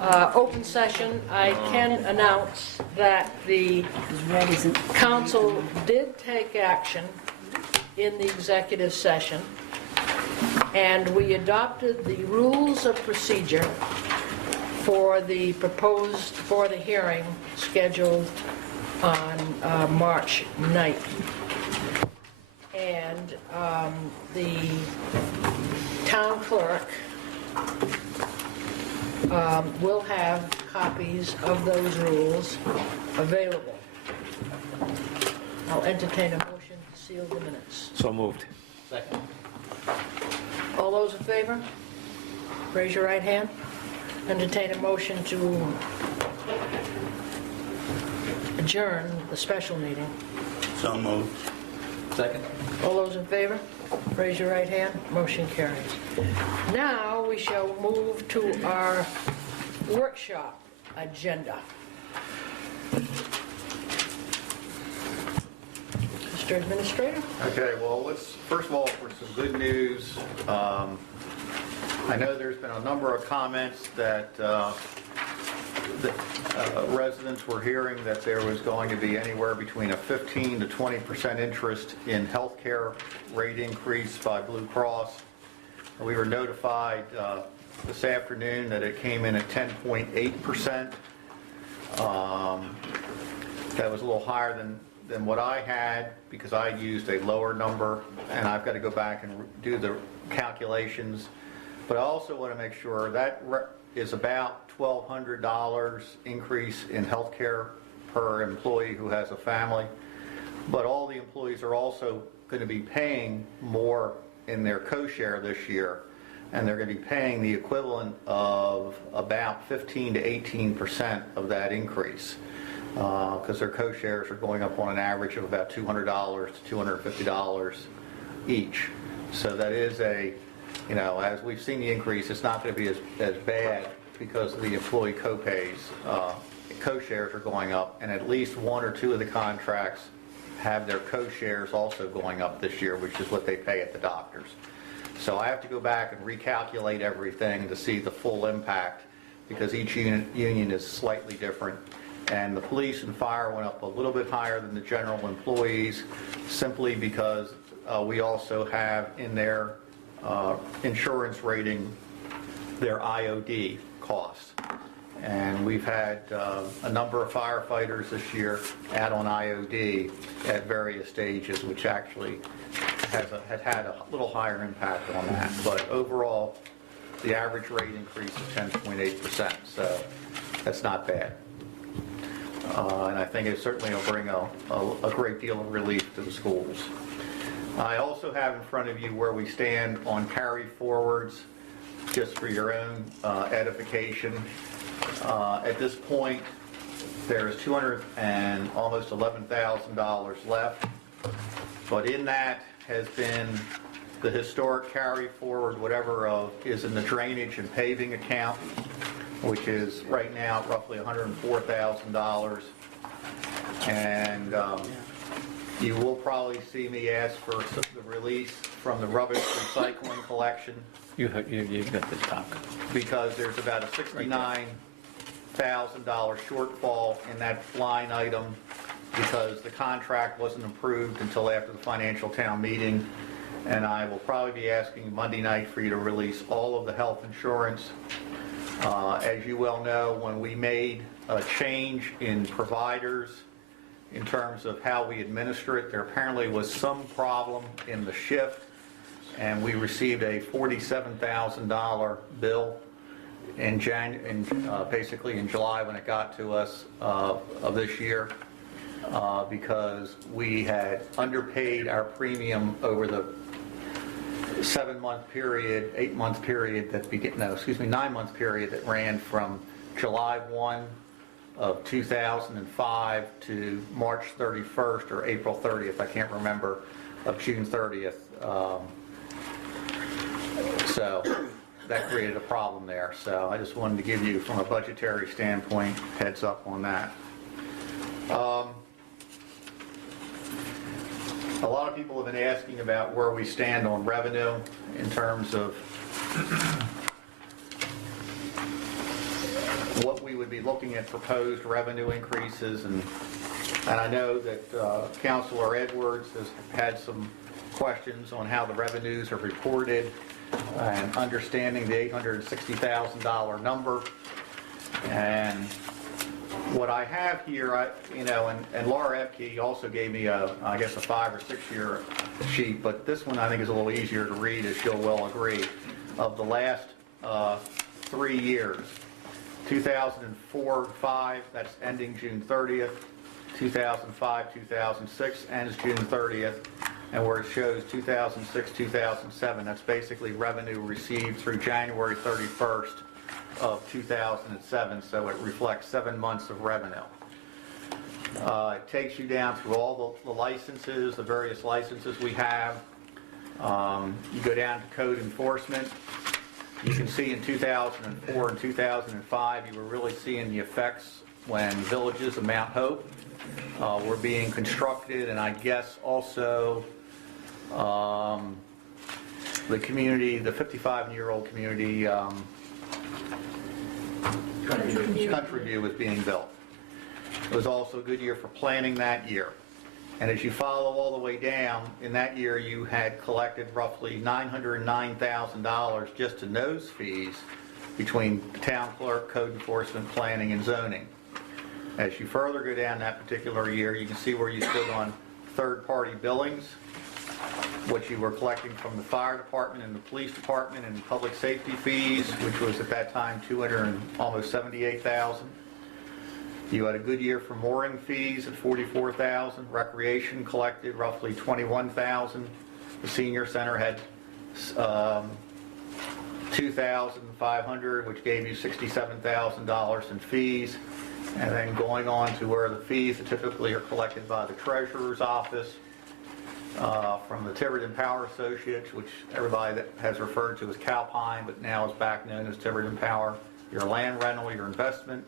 Open session, I can announce that the council did take action in the executive session, and we adopted the rules of procedure for the hearing scheduled on March 9th. And the town clerk will have copies of those rules available. I'll entertain a motion to seal the minutes. So moved. Second. All those in favor? Raise your right hand. Entertain a motion to adjourn the special meeting. So moved. Second. All those in favor? Raise your right hand. Motion carries. Now we shall move to our workshop agenda. Mr. Administrator? Okay, well, let's, first of all, for some good news, I know there's been a number of comments that residents were hearing that there was going to be anywhere between a 15 to 20% interest in healthcare rate increase by Blue Cross. We were notified this afternoon that it came in at 10.8%. That was a little higher than what I had because I used a lower number, and I've got to go back and do the calculations. But I also want to make sure that is about $1,200 increase in health care per employee who has a family. But all the employees are also going to be paying more in their co-share this year, and they're going to be paying the equivalent of about 15 to 18% of that increase, because their co-shares are going up on an average of about $200 to $250 each. So that is as we've seen the increase, it's not going to be as bad because the employee co-pays, co-shares are going up, and at least one or two of the contracts have their co-shares also going up this year, which is what they pay at the doctors. So I have to go back and recalculate everything to see the full impact because each union is slightly different. And the police and fire went up a little bit higher than the general employees simply because we also have in their insurance rating their IOD costs. And we've had a number of firefighters this year add on IOD at various stages, which actually had a little higher impact on that. But overall, the average rate increase is 10.8%, so that's not bad. And I think it certainly will bring a great deal of relief to the schools. I also have in front of you where we stand on carry forwards, just for your own edification. At this point, there's almost $11,000 left, but in that has been the historic carry forward, whatever is in the drainage and paving account, which is right now roughly $104,000. And you will probably see me ask for the release from the rubbish recycling collection. You've got this talk. Because there's about a $69,000 shortfall in that line item because the contract wasn't approved until after the financial town meeting. And I will probably be asking Monday night for you to release all of the health insurance. As you well know, when we made a change in providers in terms of how we administer it, there apparently was some problem in the shift, and we received a $47,000 bill basically in July when it got to us of this year because we had underpaid our premium over the 7-month period, 8-month period 9-month period that ran from July 1 of 2005 to March 31st or April 30th, I can't remember, of June 30th. So that created a problem there. So I just wanted to give you, from a budgetary standpoint, heads up on that. A lot of people have been asking about where we stand on revenue in terms of what we would be looking at proposed revenue increases, and I know that Councilor Edwards has had some questions on how the revenues are reported and understanding the $860,000 number. And what I have here, and Laura Epke also gave me I guess a 5 or 6 year sheet, but this one I think is a little easier to read, as she'll well agree, of the last 3 years. 2004-5, that's ending June 30th. 2005-2006 ends June 30th. And where it shows 2006-2007, that's basically revenue received through January 31st of 2007, so it reflects 7 months of revenue. It takes you down through all the licenses, the various licenses we have. You go down to code enforcement. You can see in 2004 and 2005, you were really seeing the effects when villages of Mount Hope were being constructed, and I guess also the community, the 55-year-old community, Country View was being built. It was also a good year for planning that year. And as you follow all the way down, in that year you had collected roughly $909,000 just in those fees between town clerk, code enforcement, planning, and zoning. As you further go down that particular year, you can see where you stood on third-party billings, what you were collecting from the fire department and the police department, and public safety fees, which was at that time almost $278,000. You had a good year for mooring fees at $44,000. Recreation collected roughly $21,000. The senior center had $2,500, which gave you $67,000 in fees. And then going on to where the fees that typically are collected by the treasurer's office, from the Tiverton Power Associates, which everybody that has referred to as Calpine, but now is back known as Tiverton Power, your land rental, your investment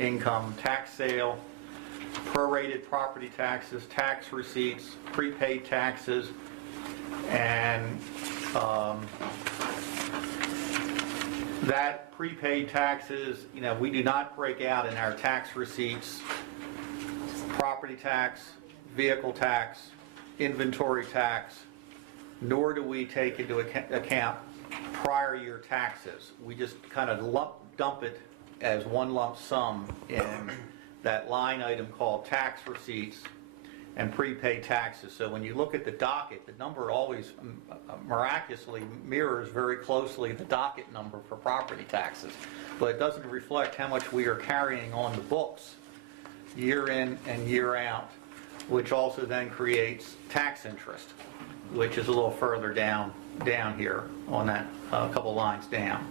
income, tax sale, prorated property taxes, tax receipts, prepaid taxes, and that prepaid taxes, we do not break out in our tax receipts property tax, vehicle tax, inventory tax, nor do we take into account prior year taxes. We just kind of dump it as one lump sum in that line item called tax receipts and prepaid taxes. So when you look at the docket, the number always miraculously mirrors very closely the docket number for property taxes, but it doesn't reflect how much we are carrying on the books year in and year out, which also then creates tax interest, which is a little further down here on that couple lines down.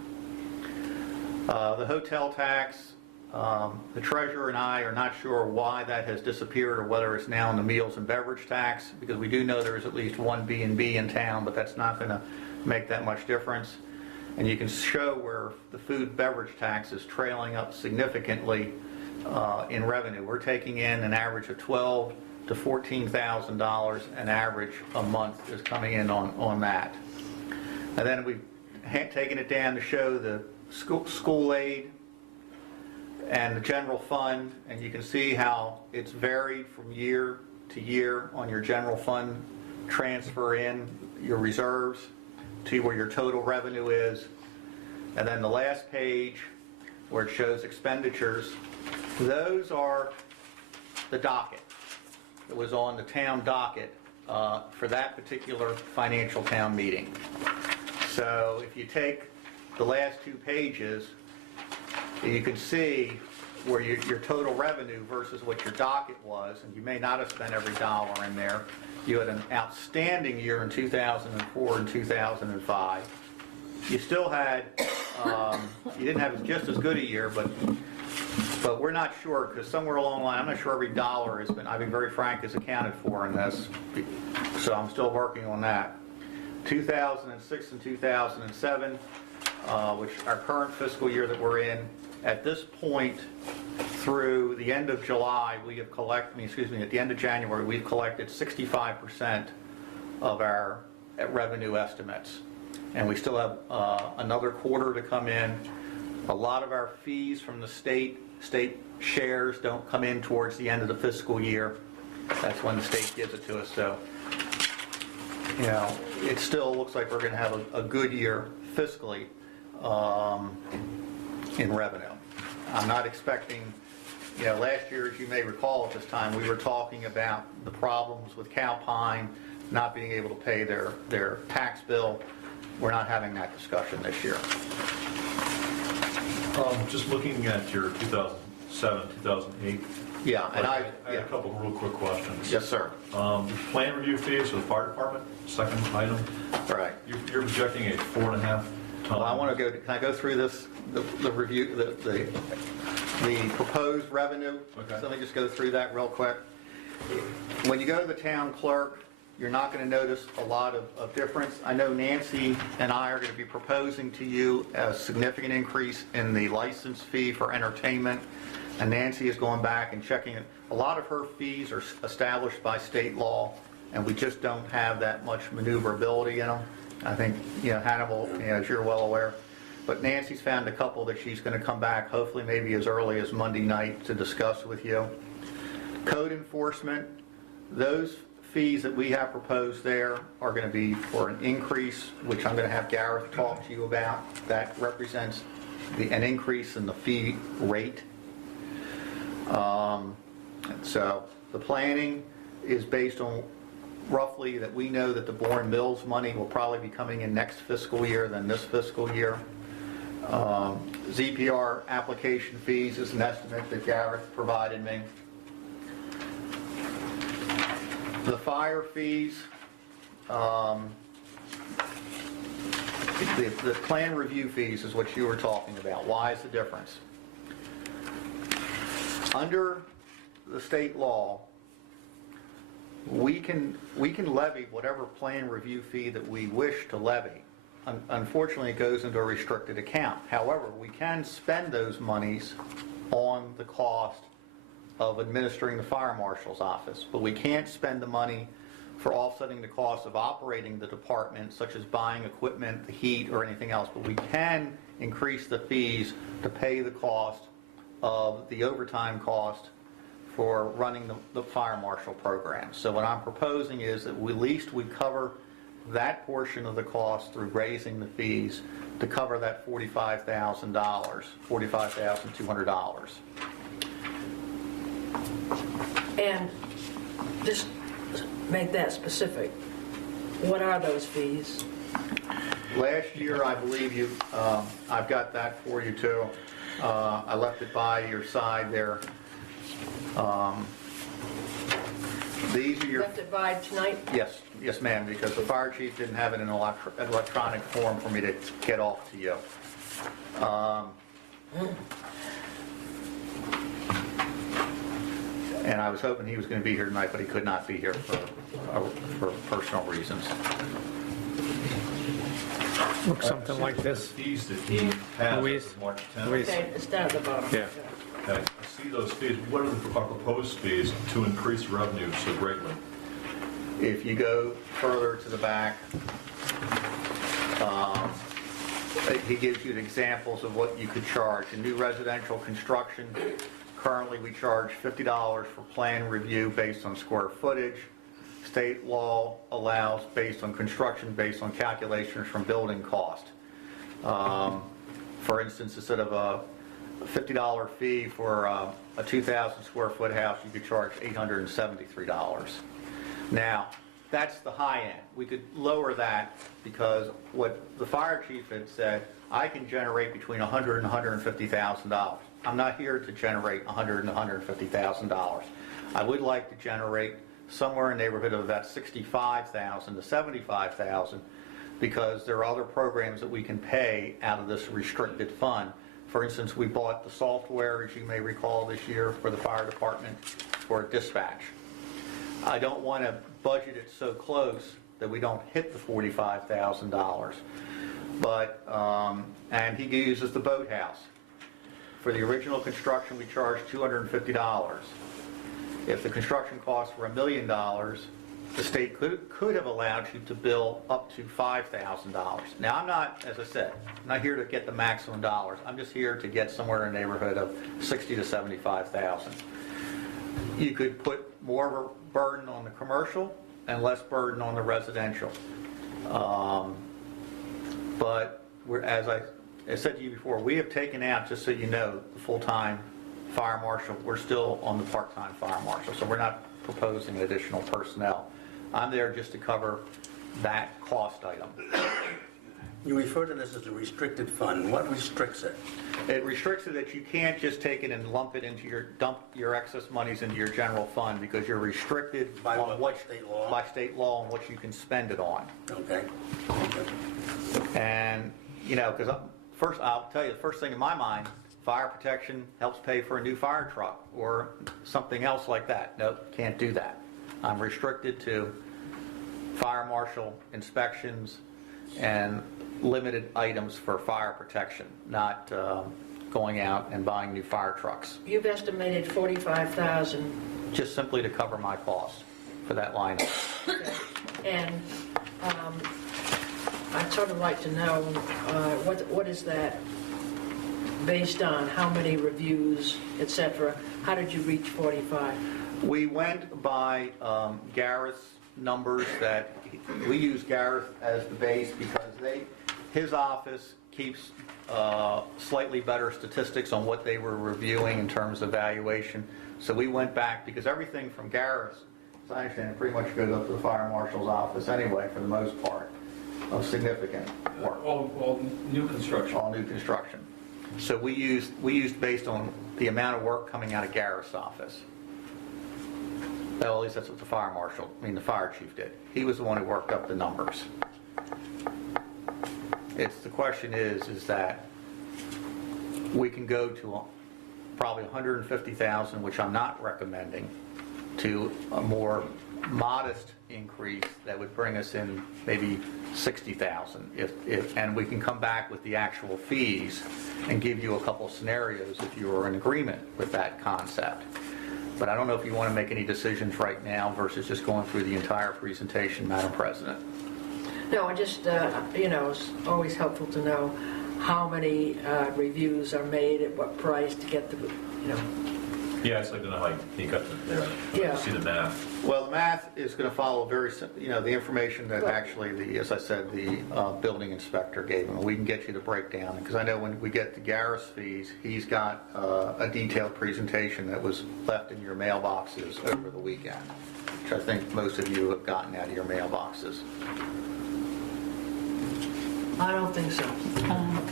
The hotel tax, the treasurer and I are not sure why that has disappeared or whether it's now in the meals and beverage tax, because we do know there's at least one B&B in town, but that's not going to make that much difference. And you can show where the food beverage tax is trailing up significantly in revenue. We're taking in an average of $12,000 to $14,000 an average a month is coming in on that. And then we've taken it down to show the school aid and the general fund, and you can see how it's varied from year to year on your general fund transfer in your reserves to where your total revenue is. And then the last page where it shows expenditures, those are the docket. It was on the town docket for that particular financial town meeting. So if you take the last 2 pages, you can see where your total revenue versus what your docket was, and you may not have spent every dollar in there. You had an outstanding year in 2004 and 2005. You still had, you didn't have just as good a year, but we're not sure, because somewhere along the line, I'm not sure every dollar has been, I'll be very frank, is accounted for in this, so I'm still working on that. 2006 and 2007, which our current fiscal year that we're in, at this point through the end of July, we have at the end of January, we've collected 65% of our revenue estimates. And we still have another quarter to come in. A lot of our fees from the state shares don't come in towards the end of the fiscal year. That's when the state gives it to us, so, you know, it still looks like we're going to have a good year fiscally in revenue. I'm not expecting, you know, last year, as you may recall at this time, we were talking about the problems with Calpine not being able to pay their tax bill. We're not having that discussion this year. Just looking at your 2007, 2008. Yeah, and I had a couple of real quick questions. Yes, sir. Plan review fees for the fire department, second item. All right. You're projecting a 4.5 ton. Well, I want to go, can I go through this, the review, the proposed revenue? Okay. So let me just go through that real quick. When you go to the town clerk, you're not going to notice a lot of difference. I know Nancy and I are going to be proposing to you a significant increase in the license fee for entertainment, and Nancy is going back and checking it. A lot of her fees are established by state law, and we just don't have that much maneuverability in them. I think, you know, Hannibal, you know, as you're well aware, but Nancy's found a couple that she's going to come back, hopefully maybe as early as Monday night, to discuss with you. Code enforcement, those fees that we have proposed there are going to be for an increase, which I'm going to have Gareth talk to you about. That represents an increase in the fee rate. So the planning is based on roughly that we know that the Bourne Mills money will probably be coming in next fiscal year than this fiscal year. ZPR application fees is an estimate that Gareth provided me. The fire fees, the plan review fees is what you were talking about. Why is the difference? Under the state law, we can levy whatever plan review fee that we wish to levy. Unfortunately, it goes into a restricted account. However, we can spend those monies on the cost of administering the fire marshal's office, but we can't spend the money for offsetting the cost of operating the department, such as buying equipment, the heat, or anything else. But we can increase the fees to pay the cost of the overtime cost for running the fire marshal program. So what I'm proposing is that at least we cover that portion of the cost through raising the fees to cover that $45,000, $45,200. And just make that specific. What are those fees? Last year, I believe you, I've got that for you too. I left it by your side there. These are your... Left it by tonight? Yes, ma'am, because the fire chief didn't have it in electronic form for me to get off to you. And I was hoping he was going to be here tonight, but he could not be here for personal reasons. Looks something like this. The fees that he has Louise? as of March 10th. Louise? Okay, it's down at the bottom. Yeah. Okay, I see those fees. What are our proposed fees to increase revenue so greatly? If you go further to the back, he gives you examples of what you could charge. In new residential construction, currently we charge $50 for plan review based on square footage. State law allows based on construction, based on calculations from building cost. For instance, instead of a $50 fee for a 2,000 square foot house, you could charge $873. Now, that's the high end. We could lower that because what the fire chief had said, I can generate between $100,000 and $150,000. I'm not here to generate $100,000 and $150,000. I would like to generate somewhere in the neighborhood of about $65,000 to $75,000 because there are other programs that we can pay out of this restricted fund. For instance, we bought the software, as you may recall, this year for the fire department for dispatch. I don't want to budget it so close that we don't hit the $45,000. But, and he uses the boathouse. For the original construction, we charged $250. If the construction costs were $1 million, the state could have allowed you to bill up to $5,000. Now, I'm not, as I said, I'm not here to get the maximum dollars. I'm just here to get somewhere in the neighborhood of 60 to 75,000. You could put more of a burden on the commercial and less burden on the residential. But as I said to you before, we have taken out, just so you know, the full-time fire marshal. We're still on the part-time fire marshal, so we're not proposing additional personnel. I'm there just to cover that cost item. You refer to this as a restricted fund. What restricts it? It restricts it that you can't just take it and dump your excess monies into your general fund, because you're restricted By on what, state law? by state law on what you can spend it on. Okay. And, you know, because first, I'll tell you, the first thing in my mind, fire protection helps pay for a new fire truck or something else like that. Nope, can't do that. I'm restricted to fire marshal inspections and limited items for fire protection, not going out and buying new fire trucks. You've estimated 45,000. Just simply to cover my costs for that line. And I'd sort of like to know, what is that based on? How many reviews, et cetera? How did you reach 45? We went by Gareth's numbers. That we use Gareth as the base because his office keeps slightly better statistics on what they were reviewing in terms of valuation. So we went back, because everything from Gareth's, as I understand it, pretty much goes up to the fire marshal's office anyway, for the most part, of significant work. All new construction. All new construction. So we used based on the amount of work coming out of Gareth's office. Well, at least that's what the the fire chief did. He was the one who worked up the numbers. The question is that we can go to probably 150,000, which I'm not recommending, to a more modest increase that would bring us in maybe 60,000. And we can come back with the actual fees and give you a couple scenarios if you are in agreement with that concept. But I don't know if you want to make any decisions right now versus just going through the entire presentation, Madam President. No, I just, it's always helpful to know how many reviews are made, at what price to get the, Yeah, it's like to know how you got there. Yeah. See the math. Well, the math is going to follow the information that actually, as I said, the building inspector gave him. We can get you the breakdown, because I know when we get to Gareth's fees, he's got a detailed presentation that was left in your mailboxes over the weekend, which I think most of you have gotten out of your mailboxes. I don't think so.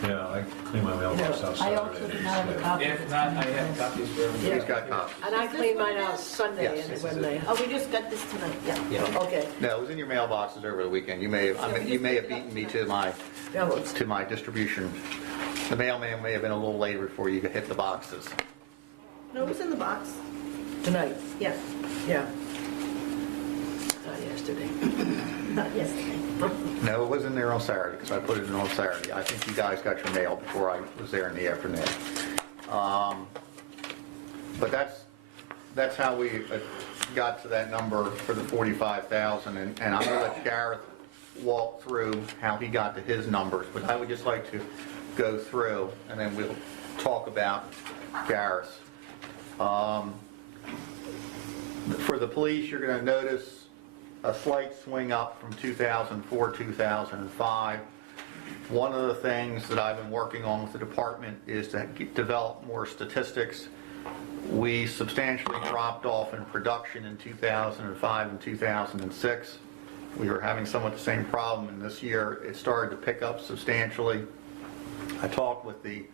Yeah, I clean my mailbox out I also Saturday. do not have a copy. If not, I have copies for everybody. He's got copies. And I clean mine out Sunday, Yes, and this when is they, Oh, we just got this tonight, yeah. okay. No, it was in your mailboxes over the weekend. You may have beaten me to my distribution. The mailman may have been a little later before you hit the boxes. No, it was in the box. Tonight, Yes, yeah. Not yesterday. not yesterday. No, it was in there on Saturday, because I put it in on Saturday. I think you guys got your mail before I was there in the afternoon. But that's how we got to that number for the 45,000, and I'm going to let Gareth walk through how he got to his numbers, but I would just like to go through, and then we'll talk about Gareth's. For the police, you're going to notice a slight swing up from 2004, 2005. One of the things that I've been working on with the department is to develop more statistics. We substantially dropped off in production in 2005 and 2006. We were having somewhat the same problem, and this year it started to pick up substantially. I talked with the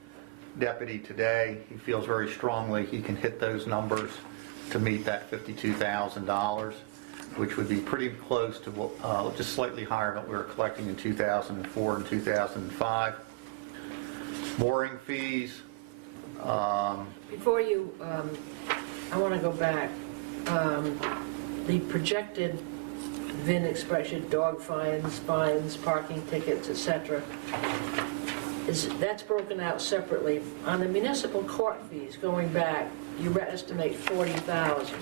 deputy today. He feels very strongly he can hit those numbers to meet that $52,000, which would be pretty close to what, just slightly higher than what we were collecting in 2004 and 2005. Mooring fees. Before you, I want to go back. The projected VIN expression, dog fines, parking tickets, etc., that's broken out separately. On the municipal court fees, going back, you estimate 40,000.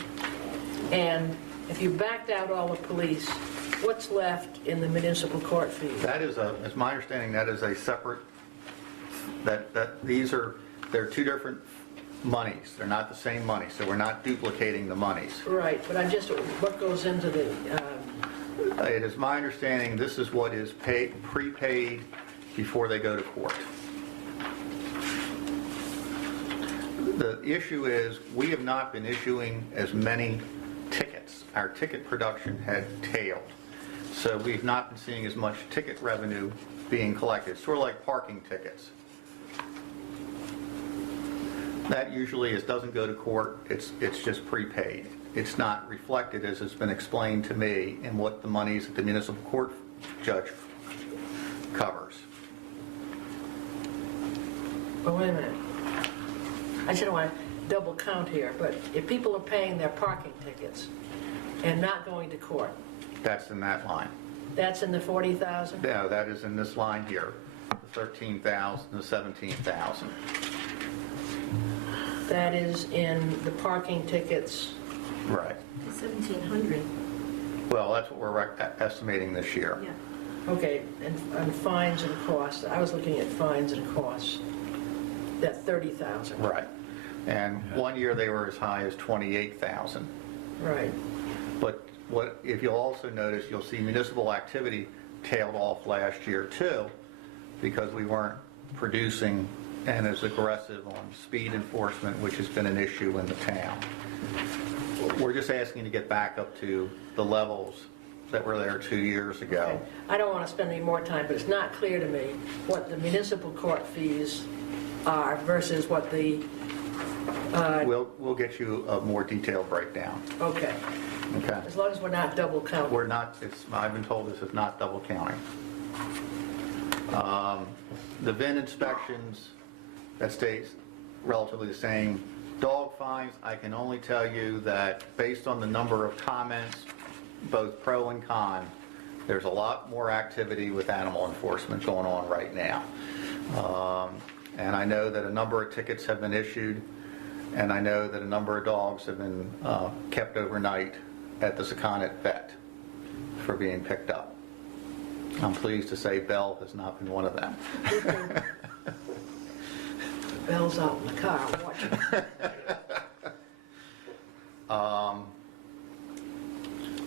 And If you backed out all the police, what's left in the municipal court fees? That is as my understanding, that is a separate, they're two different monies. They're not the same money, so we're not duplicating the monies. Right, but what goes into the, It is my understanding this is what is prepaid before they go to court. The issue is we have not been issuing as many tickets. Our ticket production had tailed. So we've not been seeing as much ticket revenue being collected, sort of like parking tickets. That usually doesn't go to court, it's just prepaid. It's not reflected, as has been explained to me, in what the monies that the municipal court judge covers. well, wait a minute. I shouldn't want to double count here, but if people are paying their parking tickets and not going to court, That's in that line. that's in the 40,000? No, that is in this line here, the 13,000, the 17,000. That is in the parking tickets. Right. 1,700, Well, that's what we're estimating this year. yeah. Okay, and fines and costs. I was looking at fines and costs. That 30,000. Right. And one year they were as high as 28,000. Right. But if you'll also notice, you'll see municipal activity tailed off last year too, because we weren't producing and as aggressive on speed enforcement, which has been an issue in the town. We're just asking to get back up to the levels that were there 2 years ago. Okay. I don't want to spend any more time, but it's not clear to me what the municipal court fees are versus what the, We'll get you a more detailed breakdown. okay. Okay. As long as we're not double counting. We're not, I've been told this is not double counting. The VIN inspections, that stays relatively the same. Dog fines, I can only tell you that based on the number of comments, both pro and con, there's a lot more activity with animal enforcement going on right now. And I know that a number of tickets have been issued, and I know that a number of dogs have been kept overnight at the Secaunet vet for being picked up. I'm pleased to say Belle has not been one of them. Belle's out in the car watching.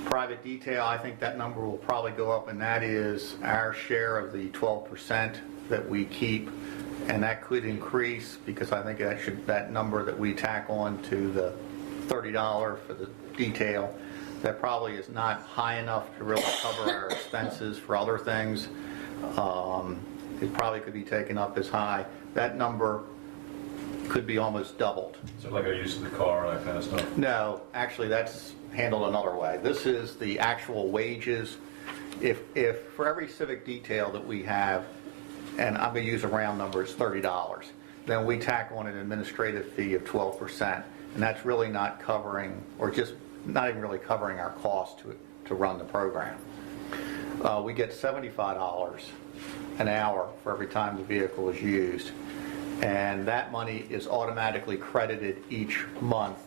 Private detail, I think that number will probably go up, and that is our share of the 12% that we keep, and that could increase because I think that number that we tack on to the $30 for the detail, that probably is not high enough to really cover our expenses for other things. It probably could be taken up as high. That number could be almost doubled. So like a use of the car, that kind of stuff? No, actually, that's handled another way. This is the actual wages. If for every civic detail that we have, and I'm going to use a round number, it's $30, then we tack on an administrative fee of 12%, and that's really not covering, or just not even really covering our cost to run the program. We get $75 an hour for every time the vehicle is used, and that money is automatically credited each month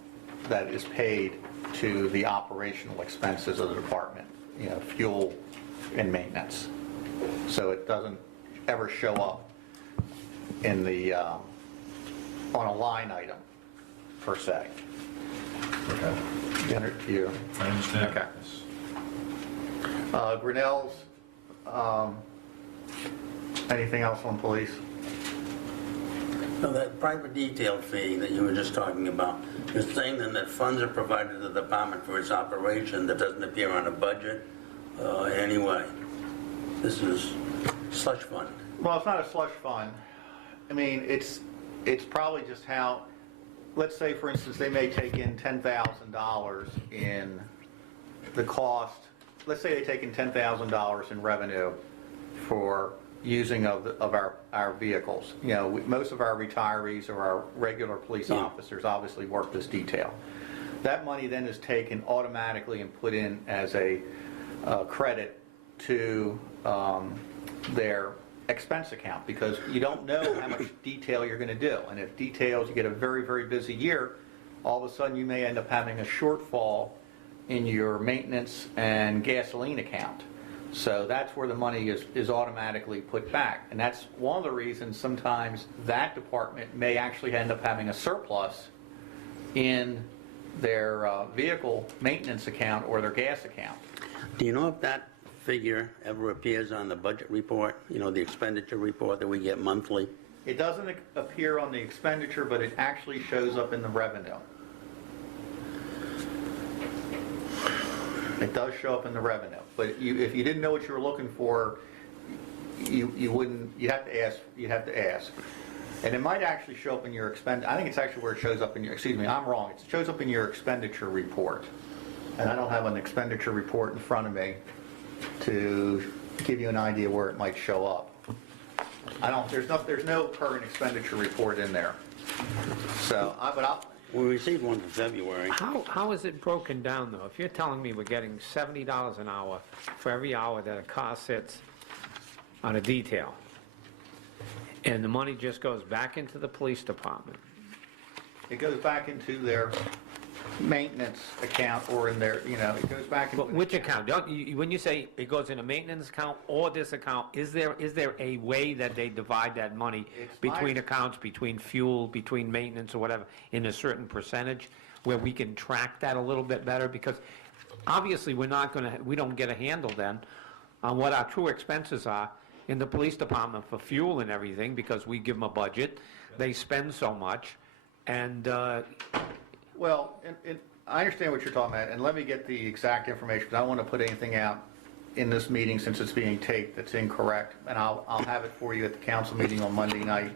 that is paid to the operational expenses of the department, fuel and maintenance. So it doesn't ever show up in the on a line item per se. Okay. You. I understand. Okay. Yes. Grinnell's, anything else on police? No, that private detail fee that you were just talking about, you're saying then that funds are provided to the department for its operation that doesn't appear on a budget anyway. This is slush fund. Well, it's not a slush fund. I mean, it's probably just how, let's say, for instance, they may take in $10,000 in the cost. Let's say they take in $10,000 in revenue for using of our vehicles. Most of our retirees or our regular police officers obviously work this detail. That money then is taken automatically and put in as a credit to their expense account, because you don't know how much detail you're going to do. And if details, you get a very, very busy year, all of a sudden you may end up having a shortfall in your maintenance and gasoline account. So that's where the money is automatically put back. And that's one of the reasons sometimes that department may actually end up having a surplus in their vehicle maintenance account or their gas account. Do you know if that figure ever appears on the budget report, the expenditure report that we get monthly? It doesn't appear on the expenditure, but it actually shows up in the revenue. It does show up in the revenue, but if you didn't know what you were looking for, you'd have to ask. And it might actually show up in your I think it's actually where it shows up in your, excuse me, I'm wrong. It shows up in your expenditure report. And I don't have an expenditure report in front of me to give you an idea where it might show up. There's no current expenditure report in there. So, We received one for February. How is it broken down, though? If you're telling me we're getting $70 an hour for every hour that a car sits on a detail, and the money just goes back into the police department, it goes back into their maintenance account or in their, it goes back into. but which account? When you say it goes in a maintenance account or this account, is there a way that they divide that money between accounts, between fuel, between maintenance or whatever, in a certain percentage, where we can track that a little bit better? Because obviously we don't get a handle then on what our true expenses are in the police department for fuel and everything, because we give them a budget, they spend so much, and Well, I understand what you're talking about, and let me get the exact information, because I don't want to put anything out in this meeting since it's being taped that's incorrect, and I'll have it for you at the council meeting on Monday night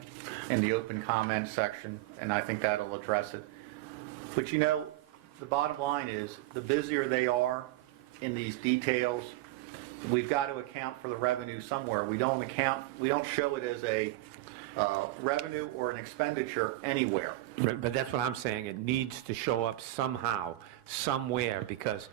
in the open comment section, and I think that'll address it. But the bottom line is, the busier they are in these details, we've got to account for the revenue somewhere. We don't show it as a revenue or an expenditure anywhere. But that's what I'm saying, it needs to show up somehow, somewhere, because,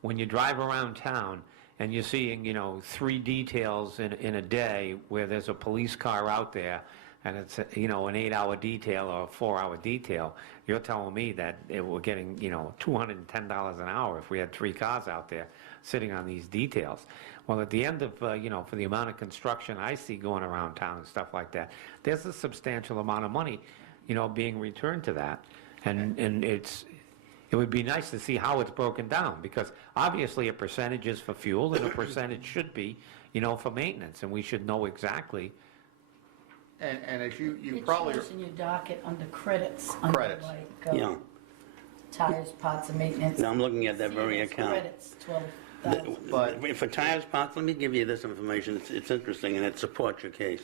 when you drive around town and you're seeing, 3 details in a day where there's a police car out there, and it's, an 8-hour detail or a 4-hour detail, you're telling me that we're getting, $210 an hour if we had 3 cars out there sitting on these details. Well, at the end of, for the amount of construction I see going around town and stuff like that, there's a substantial amount of money, being returned to that. And it would be nice to see how it's broken down, because obviously a percentage is for fuel and a percentage should be, for maintenance, and we should know exactly. And as you It probably. shows in your docket under credits. Credits. Yeah. Tires, parts, and maintenance. Now I'm looking at that See, very there's account. Credits, 12,000. But- For tires, parts, let me give you this information. It's interesting, and it supports your case.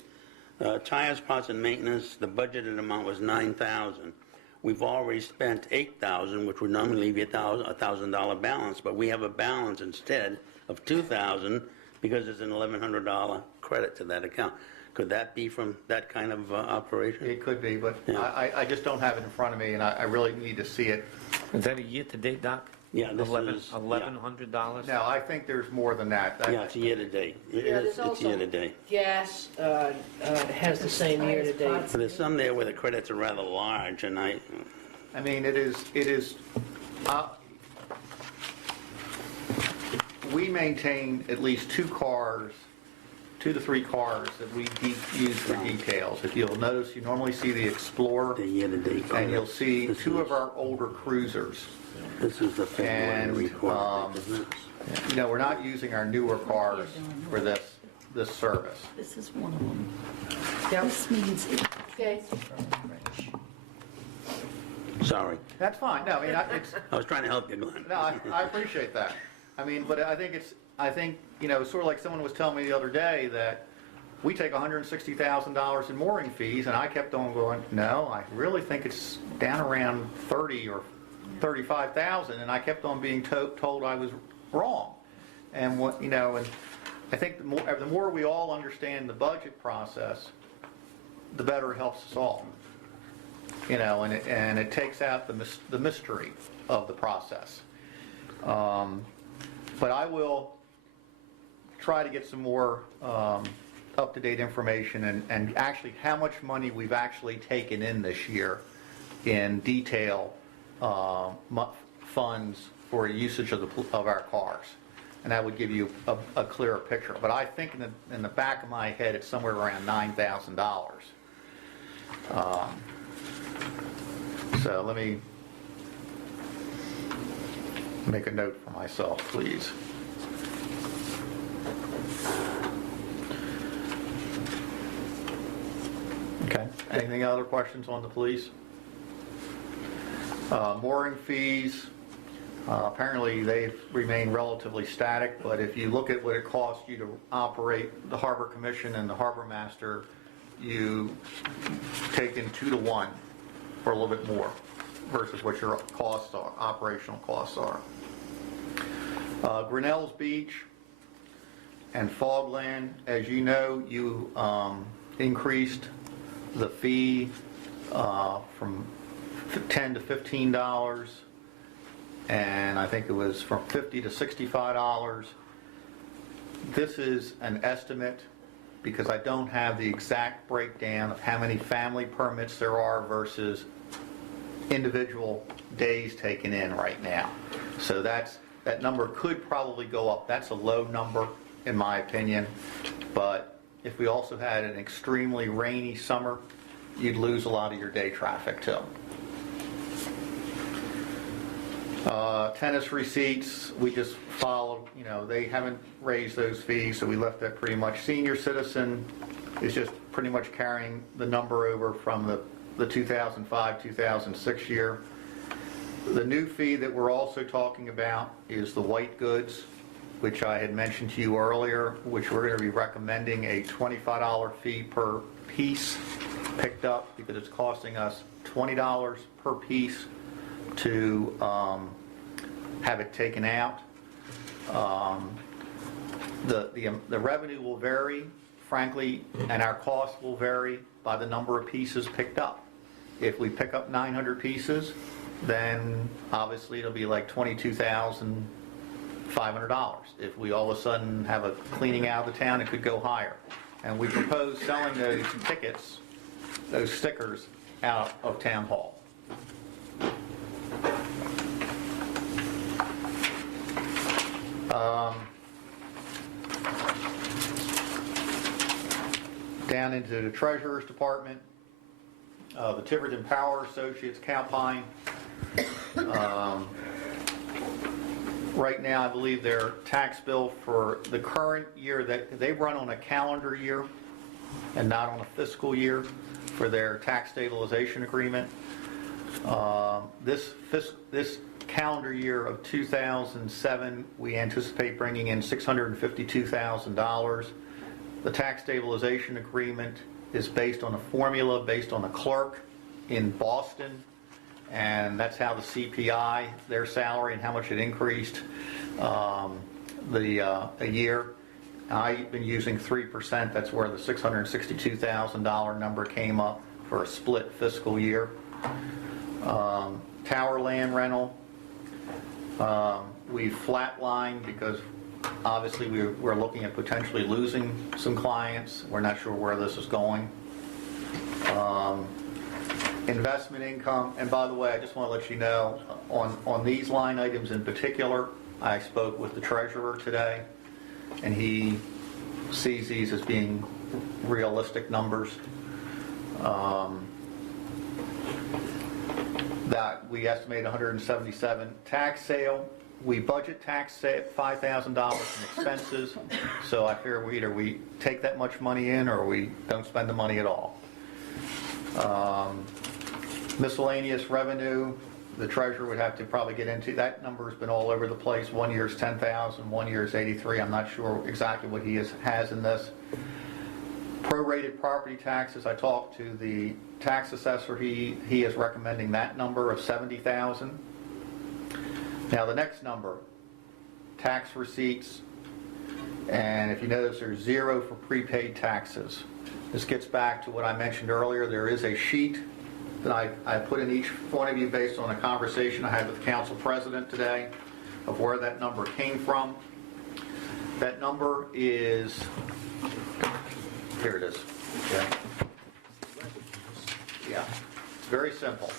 Tires, parts, and maintenance, the budgeted amount was $9,000. We've already spent $8,000, which would normally leave you a $1,000 balance, but we have a balance instead of $2,000 because there's an $1,100 credit to that account. Could that be from that kind of operation? It could be, but Yeah. I just don't have it in front of me, and I really need to see it. Is that a year-to-date, Doc? Yeah, this is... $1,100? No, I think there's more than that. Yeah, it's year-to-date. there's It's also year-to-date. gas has the same year-to-date. So there's some there where the credits are rather large, and I mean, it is, we maintain at least 2 to 3 cars that we use for details. If you'll notice, you normally see the Explorer, the year-to-date. and you'll see This 2 is- of our older cruisers. This is the February And, report, isn't it? We're not using our newer cars for this service. This is one of them. Yep. This means it. Okay. Sorry. That's fine. No, I mean, it's, I was trying to help you, Glenn. no, I appreciate that. I mean, but I think, sort of like someone was telling me the other day that we take $160,000 in mooring fees, and I kept on going, no, I really think it's down around 30 or 35,000, and I kept on being told I was wrong. And and I think the more we all understand the budget process, the better it helps us all. And it takes out the mystery of the process. But I will try to get some more up-to-date information and actually how much money we've actually taken in this year in detail funds for usage of our cars. And that would give you a clearer picture. But I think in the back of my head, it's somewhere around $9,000. So let me make a note for myself, please. Okay, anything other questions on the police? Mooring fees, apparently they've remained relatively static, but if you look at what it costs you to operate the Harbor Commission and the Harbor Master, you take in 2 to 1 or a little bit more versus what your costs are, operational costs are. Grinnell's Beach and Fogland, as you know, you increased the fee from $10 to $15, and I think it was from $50 to $65. This is an estimate because I don't have the exact breakdown of how many family permits there are versus individual days taken in right now. So that number could probably go up. That's a low number in my opinion, but if we also had an extremely rainy summer, you'd lose a lot of your day traffic too. Tennis receipts, we just followed, they haven't raised those fees, so we left that pretty much. Senior citizen is just pretty much carrying the number over from the 2005-2006 year. The new fee that we're also talking about is the white goods, which I had mentioned to you earlier, which we're going to be recommending a $25 fee per piece picked up because it's costing us $20 per piece to have it taken out. The revenue will vary, frankly, and our cost will vary by the number of pieces picked up. If we pick up 900 pieces, then obviously it'll be like $22,500. If we all of a sudden have a cleaning out of the town, it could go higher. And we propose selling those tickets, those stickers, out of Town Hall. Down into the Treasurer's Department, the Tiverton Power Associates, Cowpine. Right now, I believe their tax bill for the current year, that they run on a calendar year and not on a fiscal year for their tax stabilization agreement. This calendar year of 2007, we anticipate bringing in $652,000. The tax stabilization agreement is based on a formula based on a clerk in Boston, and that's how the CPI, their salary and how much it increased a year. I've been using 3%. That's where the $662,000 number came up for a split fiscal year. Tower land rental, we flatlined because obviously we're looking at potentially losing some clients. We're not sure where this is going. Investment income, and by the way, I just want to let you know, on these line items in particular, I spoke with the treasurer today, and he sees these as being realistic numbers. That we estimate 177 tax sale. We budget tax sale $5,000 in expenses, so I figure either we take that much money in or we don't spend the money at all. Miscellaneous revenue, the treasurer would have to probably get into. That number's been all over the place. One year's 10,000, one year's 83. I'm not sure exactly what he has in this. Prorated property taxes, I talked to the tax assessor. He is recommending that number of 70,000. Now the next number, tax receipts, and if you notice there's 0 for prepaid taxes. This gets back to what I mentioned earlier. There is a sheet that I put in each one of you based on a conversation I had with the council president today of where that number came from. That number is, here it is. Okay. Yeah, it's very simple.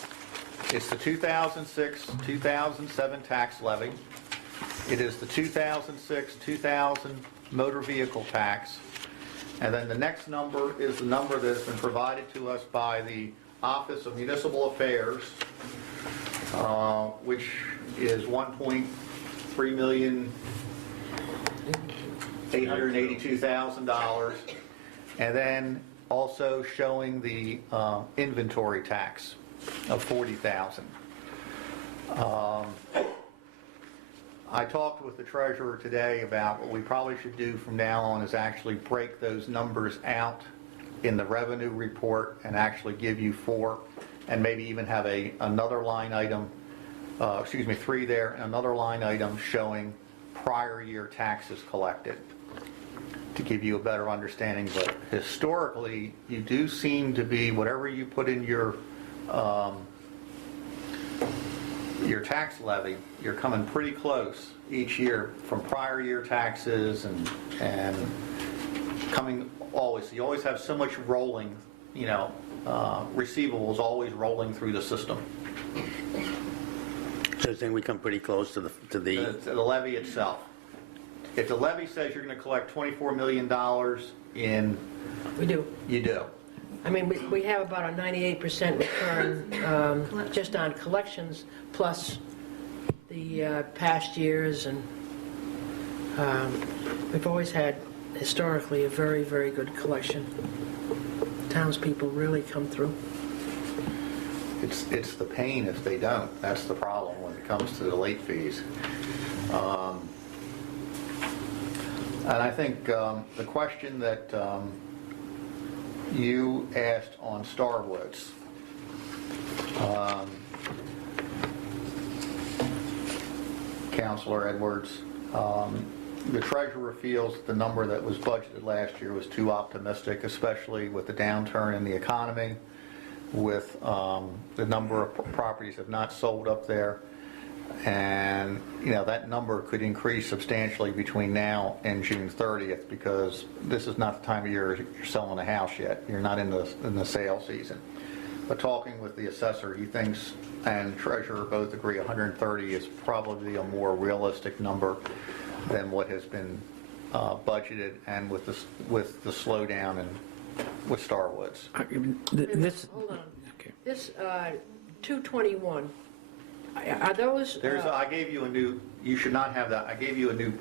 It's the 2006, 2007 tax levy. It is the 2006, 2000 motor vehicle tax. And then the next number is the number that's been provided to us by the Office of Municipal Affairs, which is $1,882,000. And then also showing the inventory tax of $40,000. I talked with the treasurer today about what we probably should do from now on is actually break those numbers out in the revenue report and actually give you 4, and maybe even have another line item, 3 there, and another line item showing prior year taxes collected, to give you a better understanding. But historically, you do seem to be, whatever you put in your tax levy, you're coming pretty close each year from prior year taxes and coming always. So you always have so much rolling, receivables always rolling through the system. So you're saying we come pretty close to the The levy itself. If the levy says you're going to collect $24 million in... We do. You do. I mean, we have about a 98% return just on collections, plus the past years, and we've always had, historically, a very, very good collection. Townspeople really come through. It's the pain if they don't. That's the problem when it comes to the late fees. And I think the question that you asked on Starwoods, Councilor Edwards, the treasurer feels the number that was budgeted last year was too optimistic, especially with the downturn in the economy, with the number of properties have not sold up there. And, that number could increase substantially between now and June 30th, because this is not the time of year you're selling a house yet. You're not in the sale season. But talking with the assessor, he thinks, and treasurer both agree, 130 is probably a more realistic number than what has been budgeted, and with the slowdown and with Starwoods. Hold on. Okay. This 221, are those... I gave you a new, you should not have that. I gave you an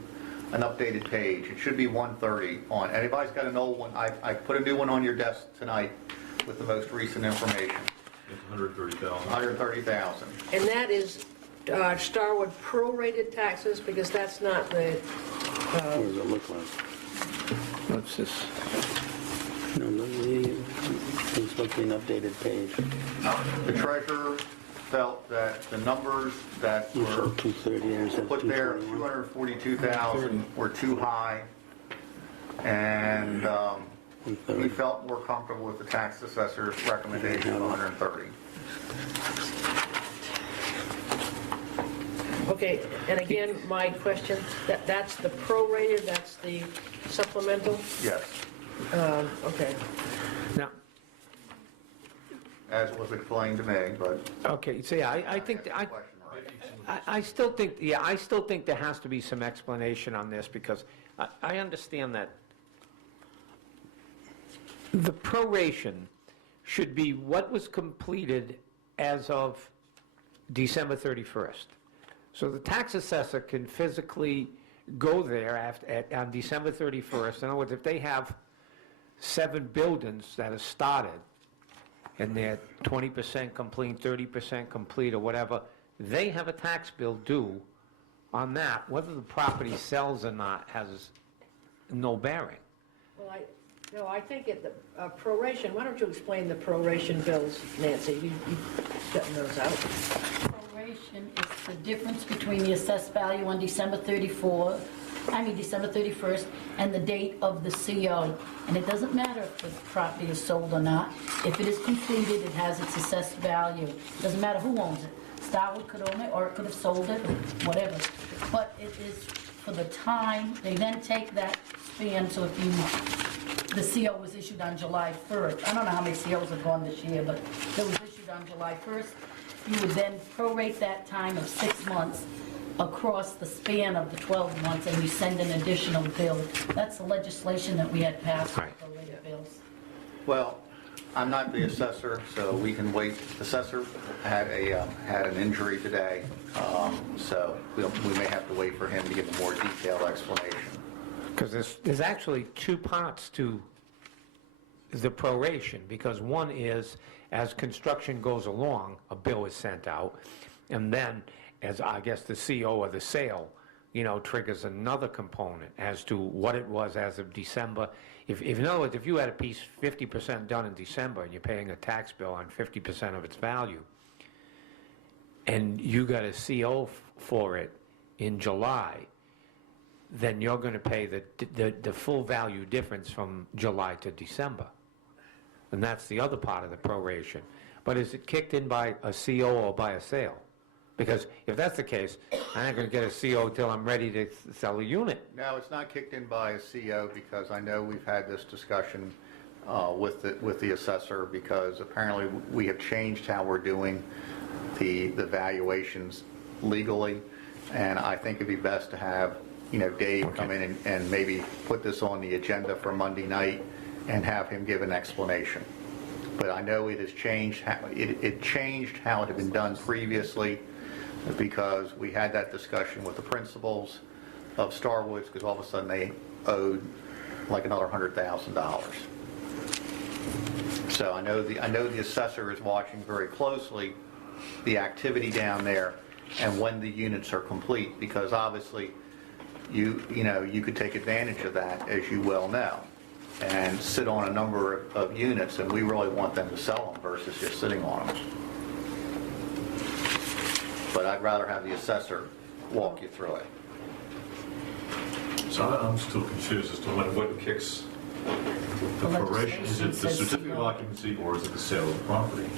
updated page. It should be 130 on. Anybody's got an old one? I put a new one on your desk tonight with the most recent information. It's 130,000. 130,000. And that is Starwood prorated taxes, because that's not the... What does it look like? What's this? No, it's supposed to be an updated page. The treasurer felt that the numbers that You were showed 230, there's that put there, 221. 242,000, were too high, and we felt more comfortable with the tax assessor's recommendation of 130. Okay, and again, my question, that's the prorated, that's the supplemental? Yes, Okay. Now, as was explained to me, but... okay, so yeah, I think, I still think there has to be some explanation on this, because I understand that the proration should be what was completed as of December 31st. So the tax assessor can physically go there on December 31st. In other words, if they have 7 buildings that are started, and they're 20% complete, 30% complete, or whatever, they have a tax bill due on that. Whether the property sells or not has no bearing. Well, I think the proration, why don't you explain the proration bills, Nancy? You've gotten those out. Proration is the difference between the assessed value on December 31st, and the date of the CO. And it doesn't matter if the property is sold or not. If it is completed, it has its assessed value. It doesn't matter who owns it. Starwood could own it, or it could have sold it, or whatever. But it is for the time, they then take that span, so if the CO was issued on July 1st. I don't know how many COs have gone this year, but it was issued on July 1st. you would then prorate that time of 6 months across the span of the 12 months, and you send an additional bill. That's the legislation that we had passed for Right. prorated bills. Well, I'm not the assessor, so we can wait. The assessor had an injury today, so we may have to wait for him to give a more detailed explanation. Because there's actually two parts to the proration, because one is, as construction goes along, a bill is sent out, and then, as I guess the CO or the sale, triggers another component as to what it was as of December. If in other words, if you had a piece 50% done in December and you're paying a tax bill on 50% of its value, and you got a CO for it in July, then you're going to pay the full value difference from July to December. And that's the other part of the proration. But is it kicked in by a CO or by a sale? Because if that's the case, I'm not going to get a CO till I'm ready to sell a unit. No, it's not kicked in by a CO, because I know we've had this discussion with the assessor, because apparently we have changed how we're doing the valuations legally, and I think it'd be best to have Dave come in and maybe put this on the agenda for Monday night and have him give an explanation. But I know it has changed. It changed how it had been done previously, because we had that discussion with the principals of Starwoods, because all of a sudden they owed like another $100,000. So I know the assessor is watching very closely the activity down there and when the units are complete, because obviously you could take advantage of that, as you well know, and sit on a number of units, and we really want them to sell them versus just sitting on them. But I'd rather have the assessor walk you through it. So I'm still confused as to what kicks the proration. Is it the certificate of occupancy or is it the sale of the property?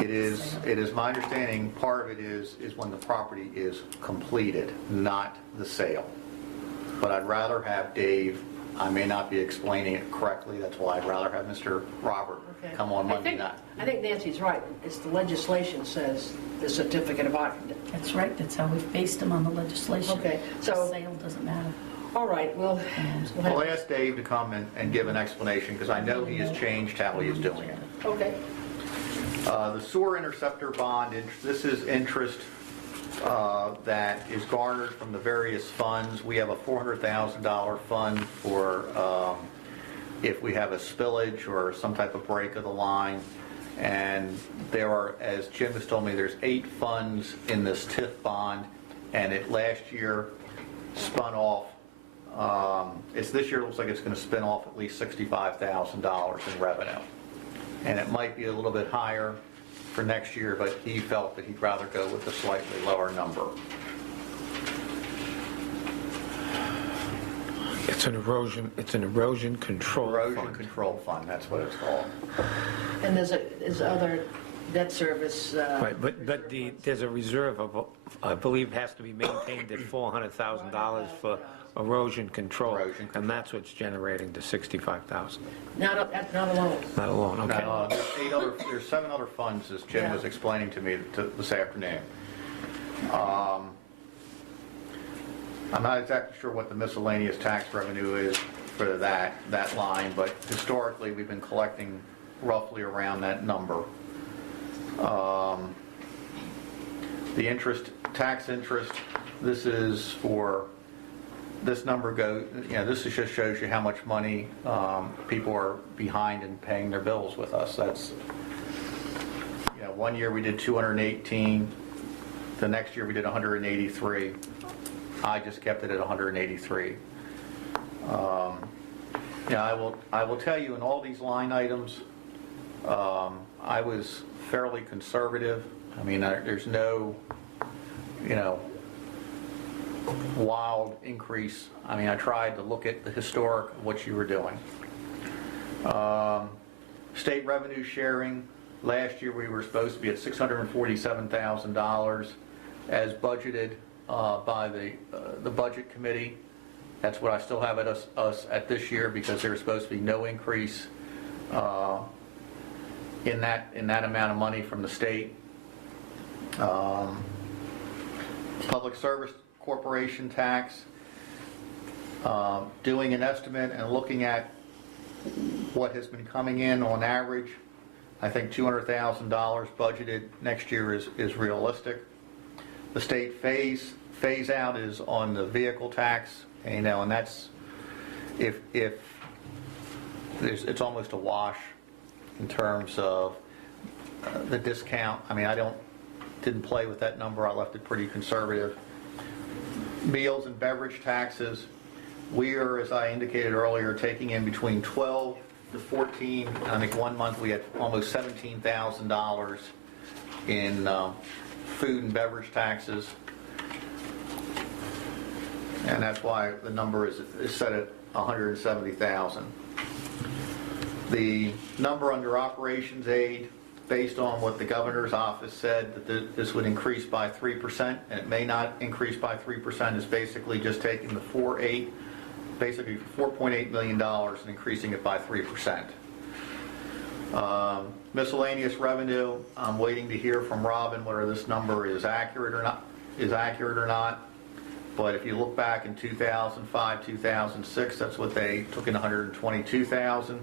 It is my understanding, part of it is when the property is completed, not the sale. But I'd rather have Dave, I may not be explaining it correctly, that's why I'd rather have Mr. Robert Okay. come on Monday night. I think Nancy's right. It's the legislation says the certificate of occupancy. That's right, that's how we've based them on the legislation. Okay, The so- sale doesn't matter. All right, well, we'll I'll have- ask Dave to come and give an explanation, because I know he has changed how he is doing it. okay. The sewer interceptor bond, this is interest that is garnered from the various funds. We have a $400,000 fund for if we have a spillage or some type of break of the line. And there are, as Jim has told me, there's 8 funds in this TIF bond, and it last year spun off. This year looks like it's going to spin off at least $65,000 in revenue. And it might be a little bit higher for next year, but he felt that he'd rather go with a slightly lower number. It's an erosion control Erosion fund. control fund, that's what it's called. And there's other debt service. Right, but there's a reserve of, I believe, has to be maintained at $400,000 for erosion control. Erosion control. And that's what's generating the $65,000. Not alone. Not alone, okay. Now, there's 7 other funds, as Jim was explaining to me this afternoon. I'm not exactly sure what the miscellaneous tax revenue is for that line, but historically, we've been collecting roughly around that number. The tax interest, this number goes, this just shows you how much money people are behind in paying their bills with us. That's, one year we did 218, the next year we did 183. I just kept it at 183. I will tell you, in all these line items, I was fairly conservative. I mean, there's no, wild increase. I mean, I tried to look at the historic, what you were doing. State revenue sharing, last year we were supposed to be at $647,000 as budgeted by the budget committee. That's what I still have at us at this year, because there's supposed to be no increase in that amount of money from the state. Public Service Corporation tax, doing an estimate and looking at what has been coming in on average. I think $200,000 budgeted next year is realistic. The state phase out is on the vehicle tax, and that's, if it's almost a wash in terms of the discount. I mean, didn't play with that number. I left it pretty conservative. Meals and beverage taxes, we are, as I indicated earlier, taking in between 12 to 14. I think one month we had almost $17,000 in food and beverage taxes, and that's why the number is set at 170,000. The number under operations aid, based on what the governor's office said, that this would increase by 3%, and it may not increase by 3%, is basically just taking the basically $4.8 million and increasing it by 3%. Miscellaneous revenue, I'm waiting to hear from Robin whether this number is accurate or not. But if you look back in 2005, 2006, that's what they took in, 122,000.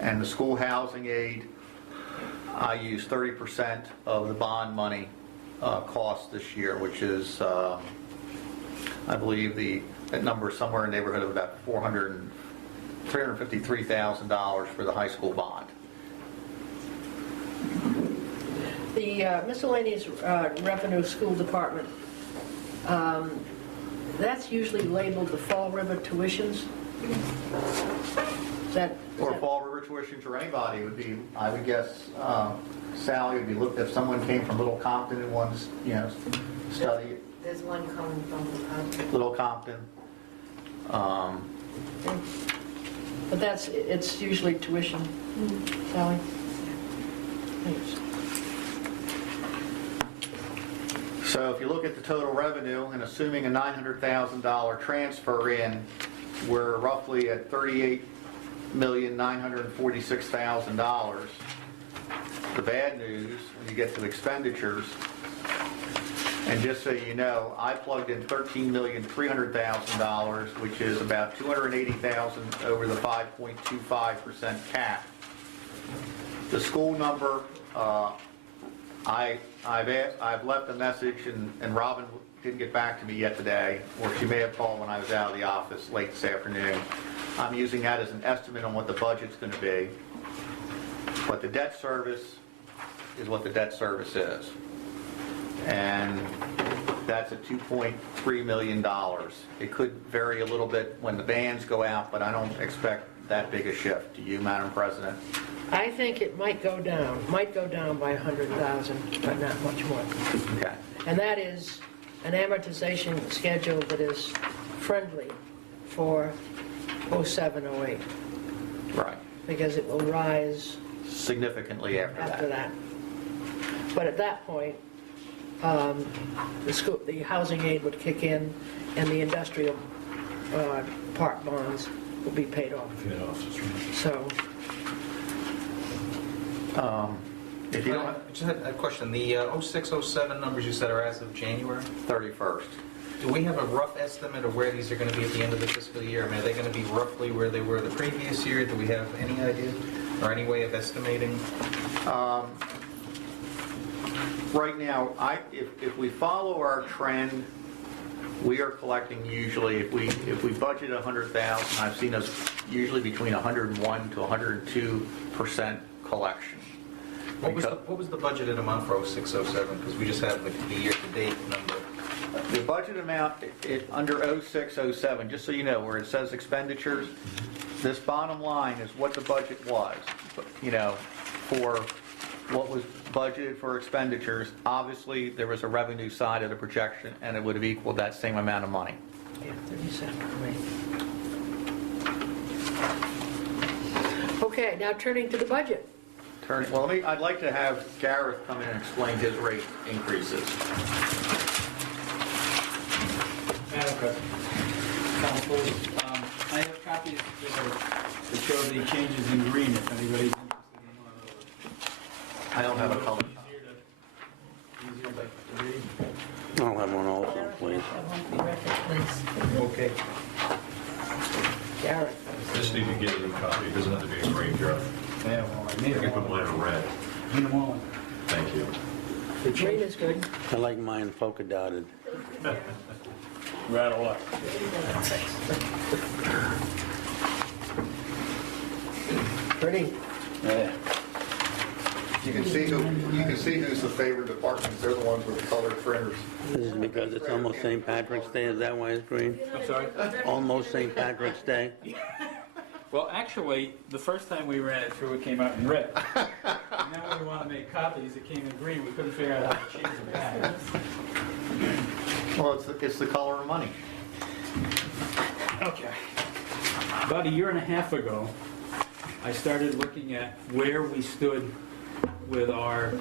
And the school housing aid, I used 30% of the bond money cost this year, which is, I believe that number is somewhere in the neighborhood of about $353,000 for the high school bond. The miscellaneous revenue school department, that's usually labeled the Fall River tuitions. Or Fall River tuitions, or anybody would be, I would guess, Sally would be looked if someone came from Little Compton and wanted to, study There's one coming from Little Compton. But it's usually tuition. Sally? Thanks. So if you look at the total revenue, and assuming a $900,000 transfer in, we're roughly at $38,946,000. The bad news, when you get to expenditures, and just so you know, I plugged in $13,300,000, which is about $280,000 over the 5.25% cap. The school number, I've left a message, and Robin didn't get back to me yet today, or she may have called when I was out of the office late this afternoon. I'm using that as an estimate on what the budget's going to be. But the debt service is what the debt service is. And that's at $2.3 million. It could vary a little bit when the bands go out, but I don't expect that big a shift. Do you, Madam President? I think it might go down by 100,000, but not much more. Okay. And that is an amortization schedule that is friendly for 07, 08, Right. because it will rise Significantly after that. But at that point, the housing aid would kick in, and the industrial park bonds will be paid off. So, If you don't, I just had a question. The 06, 07 numbers you said are as of January. 31st. Do we have a rough estimate of where these are going to be at the end of the fiscal year? I mean, are they going to be roughly where they were the previous year? Do we have any idea or any way of estimating? Right now, if we follow our trend, we are collecting usually, if we budget 100,000, I've seen us usually between 101 to 102% collection. What was the budgeted amount for 06, 07? Because we just have the year-to-date number. The budget amount under 06, 07, just so you know, where it says expenditures, this bottom line is what the budget was, for what was budgeted for expenditures. Obviously, there was a revenue side of the projection, and it would have equaled that same amount of money. yeah, 37, right. Okay, now turning to the budget. Well, I'd like to have Gareth come in and explain his rate increases. Madam President, Council, I have copies that show the changes in green, if anybody's interested in one of those. I don't have a color. like to read? I'll have one also, please. Have one for your records, please. Okay. Garrett. Just need to get a new copy, it doesn't have to be engraved, Jeff. Yeah, well, I I need can them put all. mine in red. Need them all. Thank you. The green is good. I like mine polka dotted. Rattle up. Pretty. Yeah. You can see who's the favorite departments, they're the ones with the colored printers. This is because it's almost St. Patrick's Day, is that why it's green? I'm sorry? Almost St. Patrick's Day. Well, actually, the first time we ran it through, it came out in red. And then when we want to make copies, it came in green. We couldn't figure out how to change the back. Well, it's the color of money. Okay. About a year and a half ago, I started looking at where we stood with our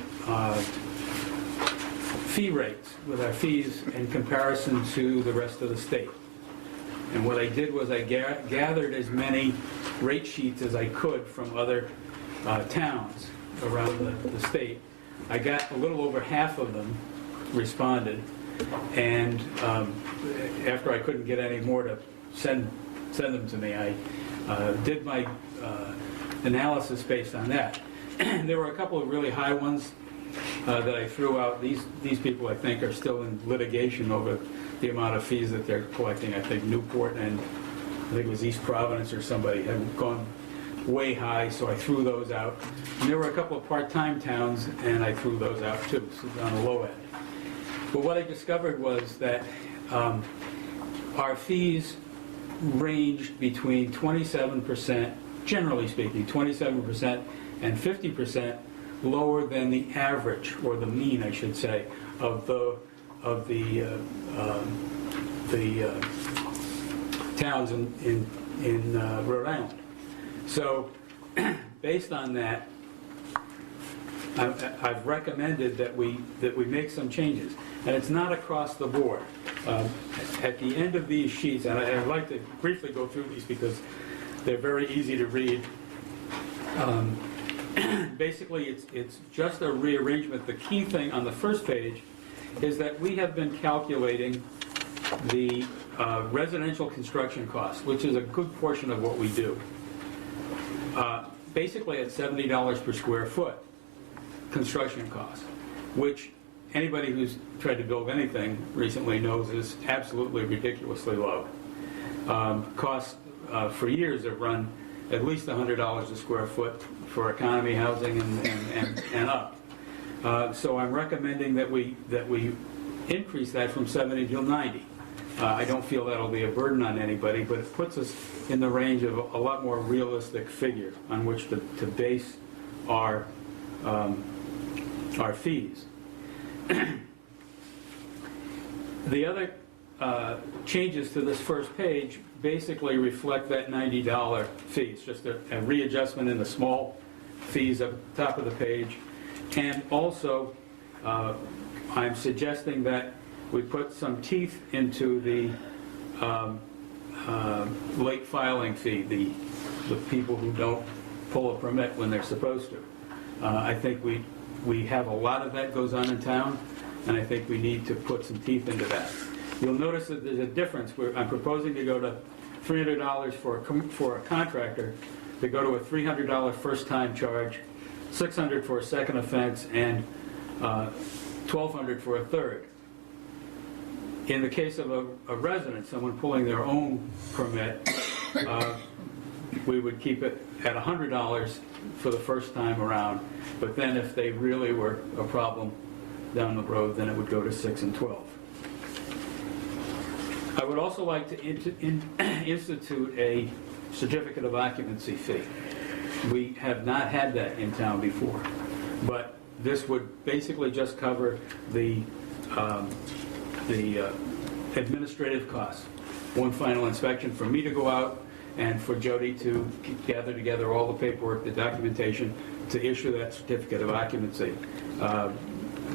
fee rates, with our fees in comparison to the rest of the state. And what I did was I gathered as many rate sheets as I could from other towns around the state. I got a little over half of them responded, and after I couldn't get any more to send them to me, I did my analysis based on that. There were a couple of really high ones that I threw out. These people, I think, are still in litigation over the amount of fees that they're collecting. I think Newport and I think it was East Providence or somebody had gone way high, so I threw those out. And there were a couple of part-time towns, and I threw those out too, so on the low end. But what I discovered was that our fees ranged between 27%, generally speaking, 27% and 50% lower than the average, or the mean, I should say, of the towns in Rhode Island. So, based on that, I've recommended that we make some changes, and it's not across the board. At the end of these sheets, and I'd like to briefly go through these because they're very easy to read. Basically, it's just a rearrangement. The key thing on the first page is that we have been calculating the residential construction cost, which is a good portion of what we do. Basically at $70 per square foot construction cost, which anybody who's tried to build anything recently knows is absolutely ridiculously low. Costs for years have run at least $100 a square foot for economy housing and up. So I'm recommending that we increase that from 70 to 90. I don't feel that'll be a burden on anybody, but it puts us in the range of a lot more realistic figure on which to base our fees. The other changes to this first page basically reflect that $90 fee. It's just a readjustment in the small fees at the top of the page. And also, I'm suggesting that we put some teeth into the late filing fee, the people who don't pull a permit when they're supposed to. I think we have a lot of that goes on in town, and I think we need to put some teeth into that. You'll notice that there's a difference where I'm proposing to go to $300 for a contractor, to go to a $300 first-time charge, $600 for a second offense, and $1,200 for a third. In the case of a resident, someone pulling their own permit, we would keep it at $100 for the first time around, but then if they really were a problem down the road, then it would go to $6 and $12. I would also like to institute a certificate of occupancy fee. We have not had that in town before, but this would basically just cover the administrative costs. One final inspection for me to go out and for Jody to gather together all the paperwork, the documentation, to issue that certificate of occupancy.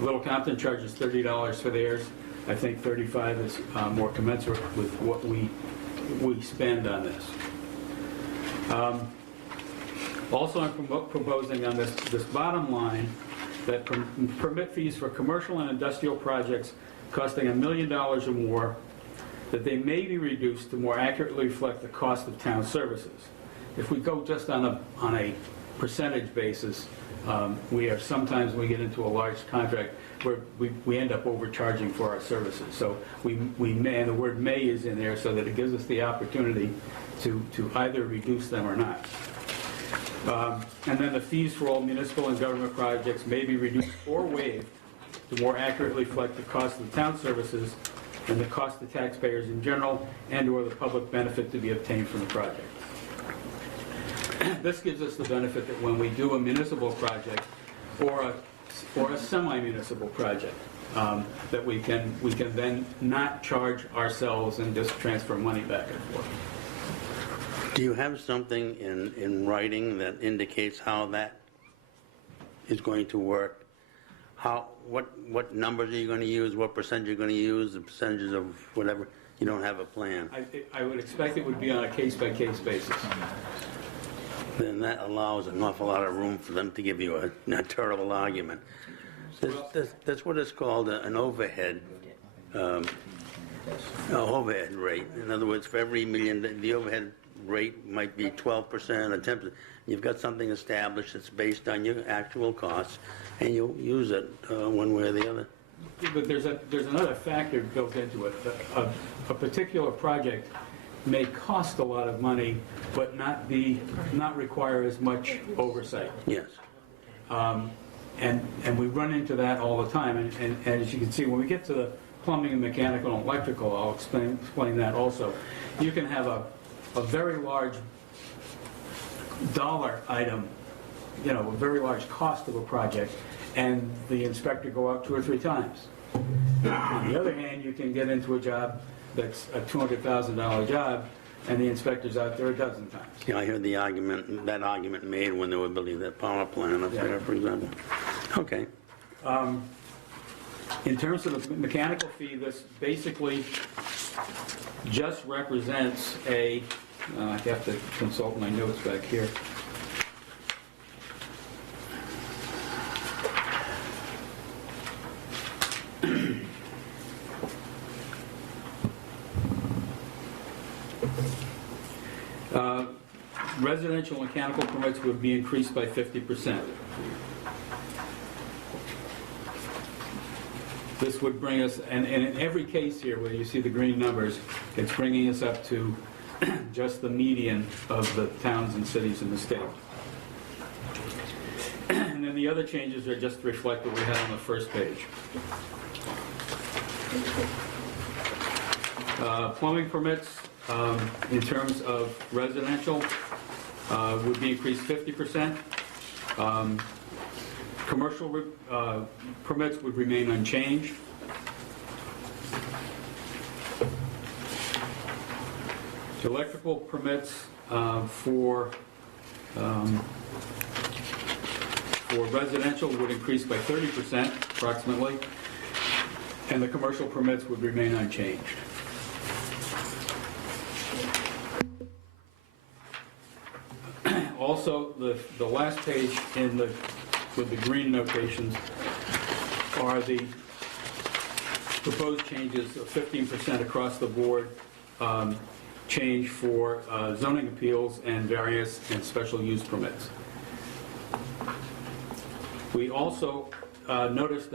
Little Compton charges $30 for theirs. I think $35 is more commensurate with what we spend on this. Also, I'm proposing on this bottom line that permit fees for commercial and industrial projects costing $1 million or more, that they may be reduced to more accurately reflect the cost of town services. If we go just on a percentage basis, sometimes when we get into a large contract, where we end up overcharging for our services. So we may, and the word may is in there so that it gives us the opportunity to either reduce them or not. And then the fees for all municipal and government projects may be reduced or waived to more accurately reflect the cost of the town services and the cost to taxpayers in general and/or the public benefit to be obtained from the project. This gives us the benefit that when we do a municipal project or a semi-municipal project, that we can then not charge ourselves and just transfer money back and forth. Do you have something in writing that indicates how that is going to work? What numbers are you going to use? What percentage you're going to use? The percentages of whatever? You don't have a plan. I would expect it would be on a case-by-case basis. Then that allows an awful lot of room for them to give you a terrible argument. That's what is called an overhead rate. In other words, for every million, the overhead rate might be 12% or 10%. You've got something established that's based on your actual costs, and you'll use it one way or the other. But there's another factor built into it. A particular project may cost a lot of money, but not require as much oversight. Yes. And we run into that all the time. And as you can see, when we get to the plumbing and mechanical and electrical, I'll explain that also. You can have a very large dollar item, a very large cost of a project, and the inspector go out 2 or 3 times. On the other hand, you can get into a job that's a $200,000 job, and the inspector's out there a dozen times. Yeah, I heard that argument made when they were building that power plant up there, for example. Okay. In terms of the mechanical fee, this basically just represents I have to consult my notes back here. Residential mechanical permits would be increased by 50%. This would bring us, and in every case here where you see the green numbers, it's bringing us up to just the median of the towns and cities in the state. And then the other changes are just to reflect what we had on the first page. Plumbing permits, in terms of residential, would be increased 50%. Commercial permits would remain unchanged. Electrical permits for residential would increase by 30% approximately, and the commercial permits would remain unchanged. Also, the last page with the green notations are the proposed changes of 15% across the board change for zoning appeals and various and special use permits. We also noticed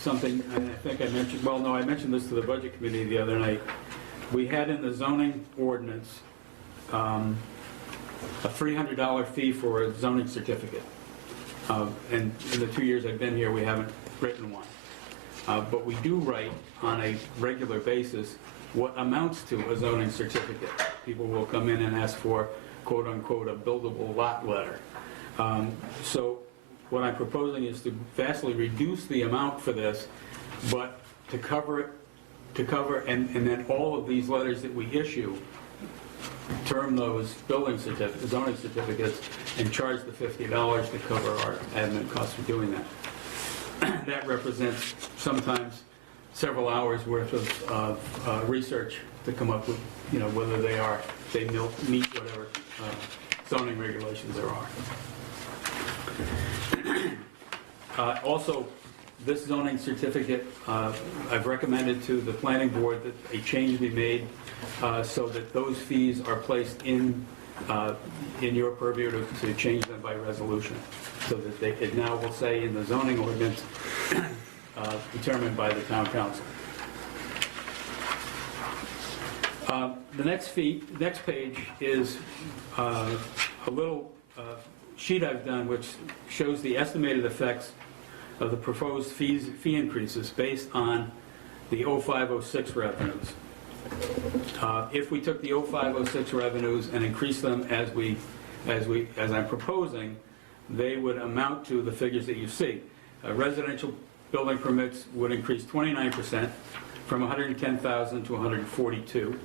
something I think I mentioned, well, no, I mentioned this to the Budget Committee the other night. We had in the zoning ordinance a $300 fee for a zoning certificate. And in the 2 years I've been here, we haven't written one. But we do write on a regular basis what amounts to a zoning certificate. People will come in and ask for, quote unquote, a buildable lot letter. So what I'm proposing is to vastly reduce the amount for this, but to cover and then all of these letters that we issue, term those building certificates, zoning certificates, and charge the $50 to cover our admin costs for doing that. That represents sometimes several hours worth of research to come up with, whether they meet whatever zoning regulations there are. Also, this zoning certificate, I've recommended to the planning board that a change be made so that those fees are placed in your purview to change them by resolution, so that it now will say in the zoning ordinance, determined by the town council. The next page is a little sheet I've done which shows the estimated effects of the proposed fee increases based on the 0506 revenues. If we took the 0506 revenues and increased them as I'm proposing, they would amount to the figures that you see. Residential building permits would increase 29% from 110,000 to 142.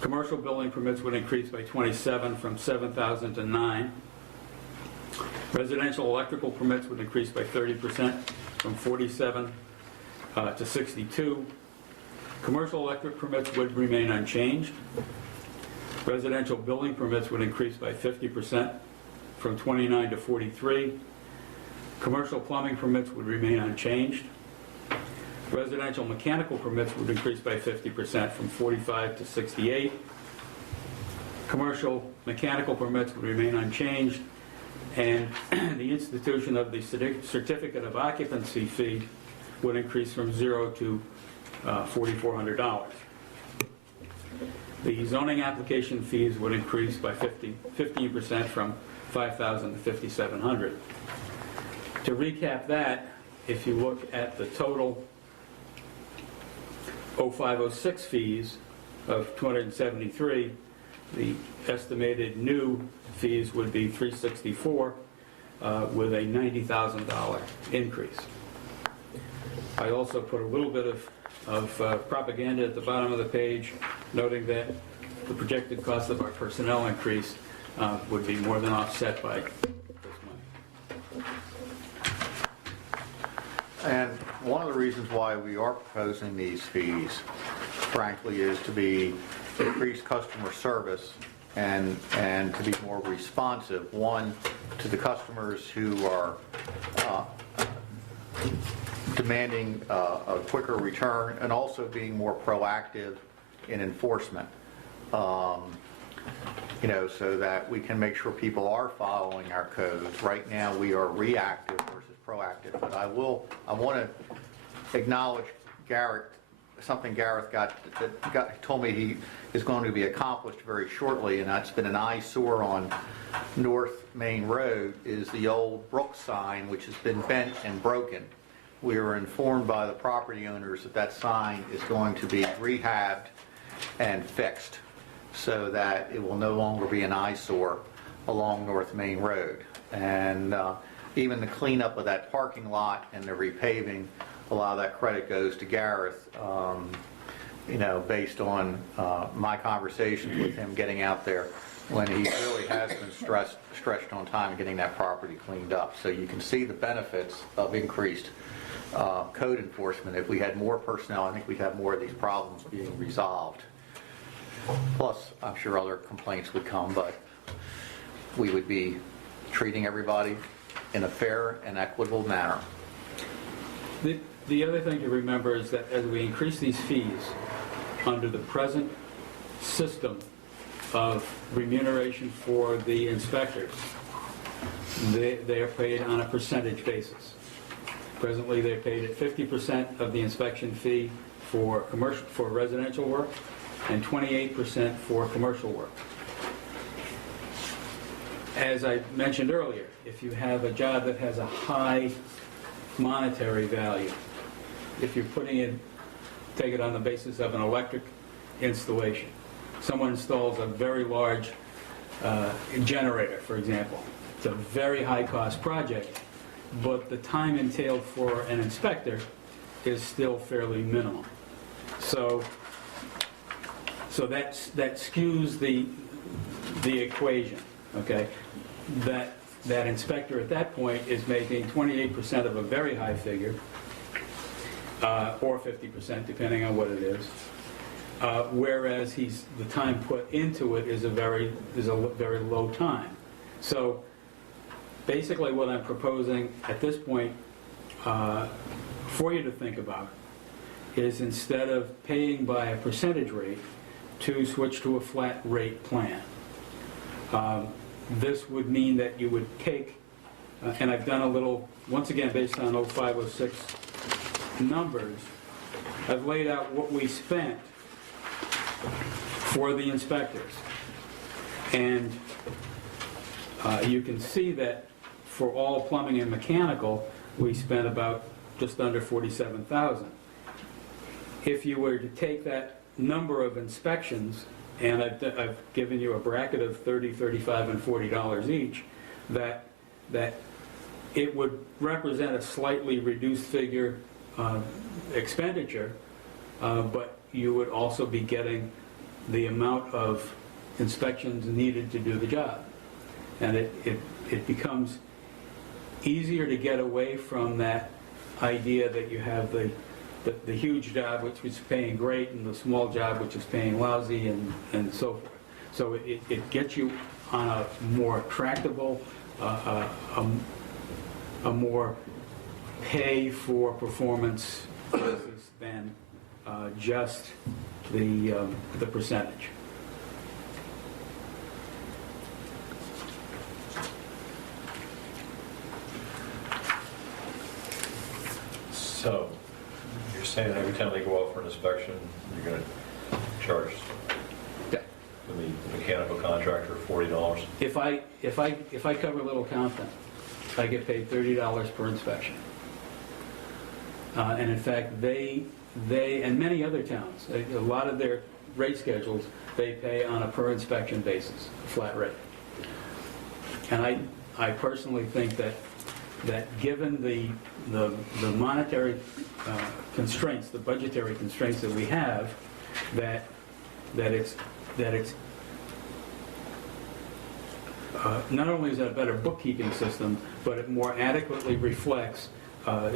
Commercial building permits would increase by 27 from 7,000 to 9. Residential electrical permits would increase by 30% from 47 to 62. Commercial electric permits would remain unchanged. Residential building permits would increase by 50% from 29 to 43. Commercial plumbing permits would remain unchanged. Residential mechanical permits would increase by 50% from 45 to 68. Commercial mechanical permits would remain unchanged, and the institution of the certificate of occupancy fee would increase from $0 to $4,400. The zoning application fees would increase by 15% from $5,000 to $5,700. To recap that, if you look at the total 0506 fees of $273, the estimated new fees would be $364 with a $90,000 increase. I also put a little bit of propaganda at the bottom of the page, noting that the projected cost of our personnel increase would be more than offset by this money. And one of the reasons why we are proposing these fees, frankly, is to be increased customer service and to be more responsive, one, to the customers who are demanding a quicker return, and also being more proactive in enforcement, so that we can make sure people are following our codes. Right now, we are reactive versus proactive. But I want to acknowledge Garrett, something Gareth told me he is going to be accomplished very shortly, and that's been an eyesore on North Main Road, is the old Brook sign, which has been bent and broken. We were informed by the property owners that that sign is going to be rehabbed and fixed so that it will no longer be an eyesore along North Main Road. And even the cleanup of that parking lot and the repaving, a lot of that credit goes to Gareth, based on my conversations with him getting out there when he really has been stretched on time getting that property cleaned up. So you can see the benefits of increased code enforcement. If we had more personnel, I think we'd have more of these problems being resolved. Plus, I'm sure other complaints would come, but we would be treating everybody in a fair and equitable manner. The other thing to remember is that as we increase these fees under the present system of remuneration for the inspectors, they are paid on a percentage basis. Presently, they're paid at 50% of the inspection fee for residential work and 28% for commercial work. As I mentioned earlier, if you have a job that has a high monetary value, if you're take it on the basis of an electric installation, someone installs a very large generator, for example. It's a very high-cost project, but the time entailed for an inspector is still fairly minimal. So that skews the equation, okay? That inspector at that point is making 28% of a very high figure, or 50%, depending on what it is. Whereas the time put into it is a very low time. So basically what I'm proposing at this point for you to think about is, instead of paying by a percentage rate, to switch to a flat rate plan. This would mean that you would take, and I've done a little, once again, based on 0506 numbers, I've laid out what we spent for the inspectors. And you can see that for all plumbing and mechanical, we spent about just under $47,000. If you were to take that number of inspections, and I've given you a bracket of $30, $35, and $40 each, that it would represent a slightly reduced figure expenditure, but you would also be getting the amount of inspections needed to do the job. And it becomes easier to get away from that idea that you have the huge job, which was paying great, and the small job, which is paying lousy, and so forth. So it gets you on a more tractable, a more pay for performance basis than just the percentage. So, you're saying every time they go out for an inspection, you're going to charge Yeah. the mechanical contractor $40? If I cover Little Compton, I get paid $30 per inspection. And in fact, they and many other towns, a lot of their rate schedules, they pay on a per inspection basis, flat rate. And I personally think that given the monetary constraints, the budgetary constraints that we have, that it's not only is it a better bookkeeping system, but it more adequately reflects how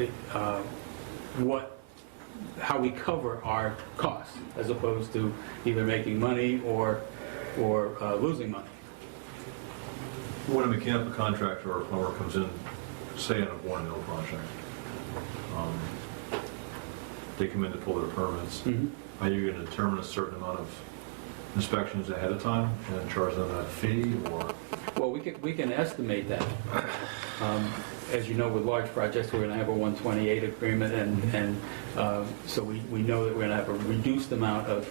we cover our costs, as opposed to either making money or losing money. When a mechanical contractor or a plumber comes in, say on a Warren Mill project, they come in to pull their permits, are you going to determine a certain amount of inspections ahead of time and charge them that fee, or? Well, we can estimate that. As you know, with large projects, we're going to have a 128 agreement, and so we know that we're going to have a reduced amount of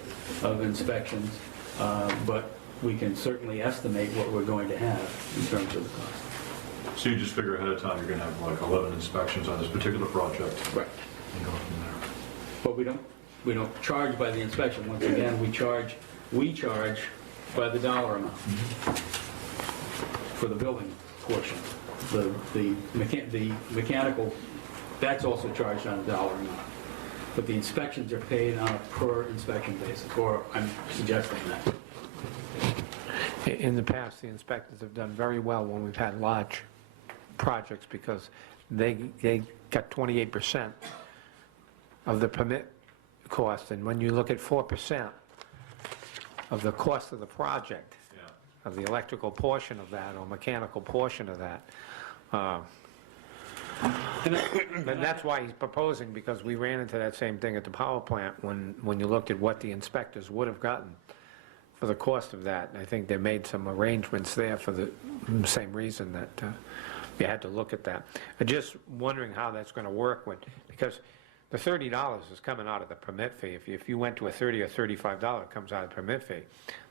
inspections, but we can certainly estimate what we're going to have in terms of the cost. So you just figure ahead of time you're going to have like 11 inspections on this particular project? Right. And go from there. But we don't charge by the inspection. Once again, we charge by the dollar amount for the building portion. The mechanical, that's also charged on a dollar amount. But the inspections are paid on a per inspection basis, or I'm suggesting that. In the past, the inspectors have done very well when we've had large projects, because they got 28% of the permit cost, and when you look at 4% of the cost of the project, of the electrical portion of that or mechanical portion of that, and that's why he's proposing, because we ran into that same thing at the power plant when you looked at what the inspectors would have gotten for the cost of that. And I think they made some arrangements there for the same reason that you had to look at that. I'm just wondering how that's going to work because the $30 is coming out of the permit fee. If you went to a $30 or $35, it comes out of the permit fee.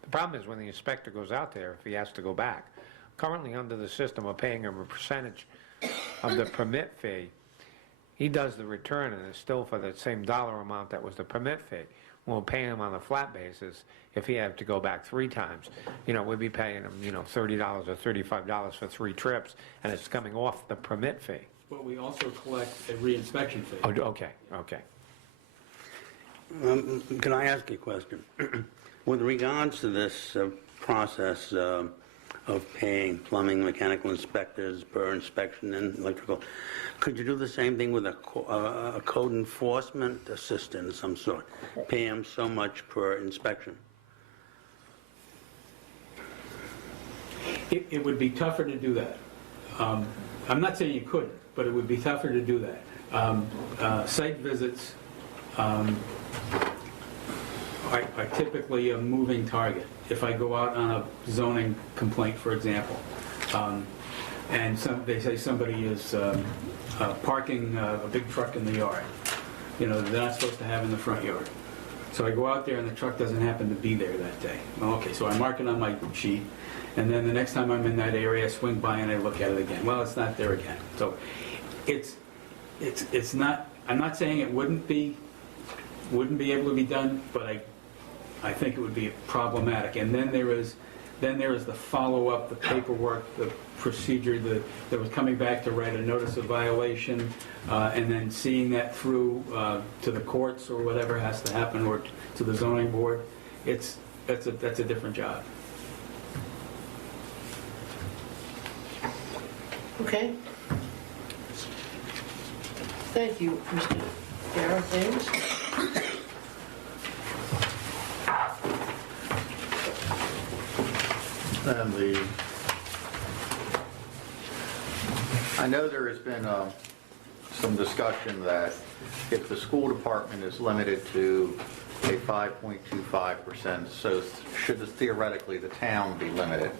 The problem is when the inspector goes out there, if he has to go back. Currently, under the system, we're paying him a percentage of the permit fee. He does the return, and it's still for the same dollar amount that was the permit fee. We'll pay him on a flat basis. If he had to go back 3 times, we'd be paying him, $30 or $35 for 3 trips, and it's coming off the permit fee. But we also collect a re-inspection fee. Oh, okay. Can I ask you a question? With regards to this process of paying plumbing, mechanical inspectors per inspection and electrical, could you do the same thing with a code enforcement assistant of some sort? Pay them so much per inspection? It would be tougher to do that. I'm not saying you couldn't, but it would be tougher to do that. Site visits are typically a moving target. If I go out on a zoning complaint, for example, and they say somebody is parking a big truck in the yard, they're not supposed to have in the front yard. So I go out there and the truck doesn't happen to be there that day. Well, okay, so I mark it on my sheet, and then the next time I'm in that area, I swing by and I look at it again. Well, it's not there again. So it's not, I'm not saying it wouldn't be able to be done, but I think it would be problematic. And then there is the follow-up, the paperwork, the procedure that was coming back to write a notice of violation, and then seeing that through to the courts or whatever has to happen, or to the zoning board. That's a different job. Okay. Thank you, Mr. Darrell James. And I know there has been some discussion that if the school department is limited to a 5.25%, so should theoretically the town be limited?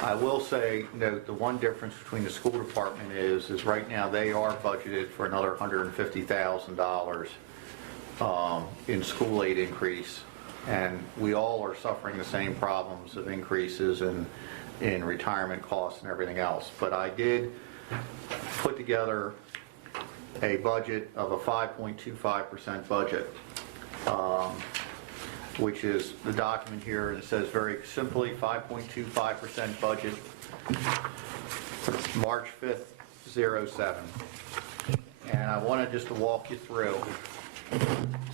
I will say, note, the one difference between the school department is right now they are budgeted for another $150,000 in school aid increase, and we all are suffering the same problems of increases in retirement costs and everything else. But I did put together a budget of a 5.25% budget, which is the document here, and it says very simply 5.25% budget, March 5th, 07. And I wanted just to walk you through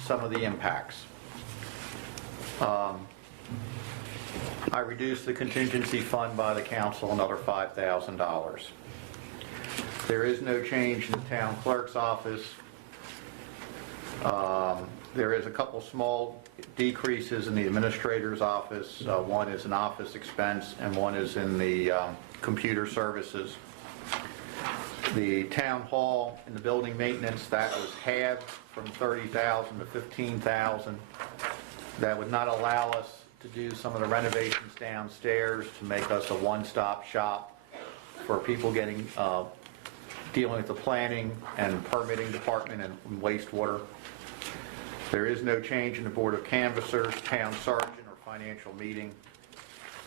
some of the impacts. I reduced the contingency fund by the council another $5,000. There is no change in the town clerk's office. There is a couple small decreases in the administrator's office. One is an office expense and one is in the computer services. The town hall and the building maintenance, that was halved from $30,000 to $15,000. That would not allow us to do some of the renovations downstairs to make us a one-stop shop for people dealing with the planning and permitting department and wastewater. There is no change in the board of canvassers, town sergeant, or financial meeting.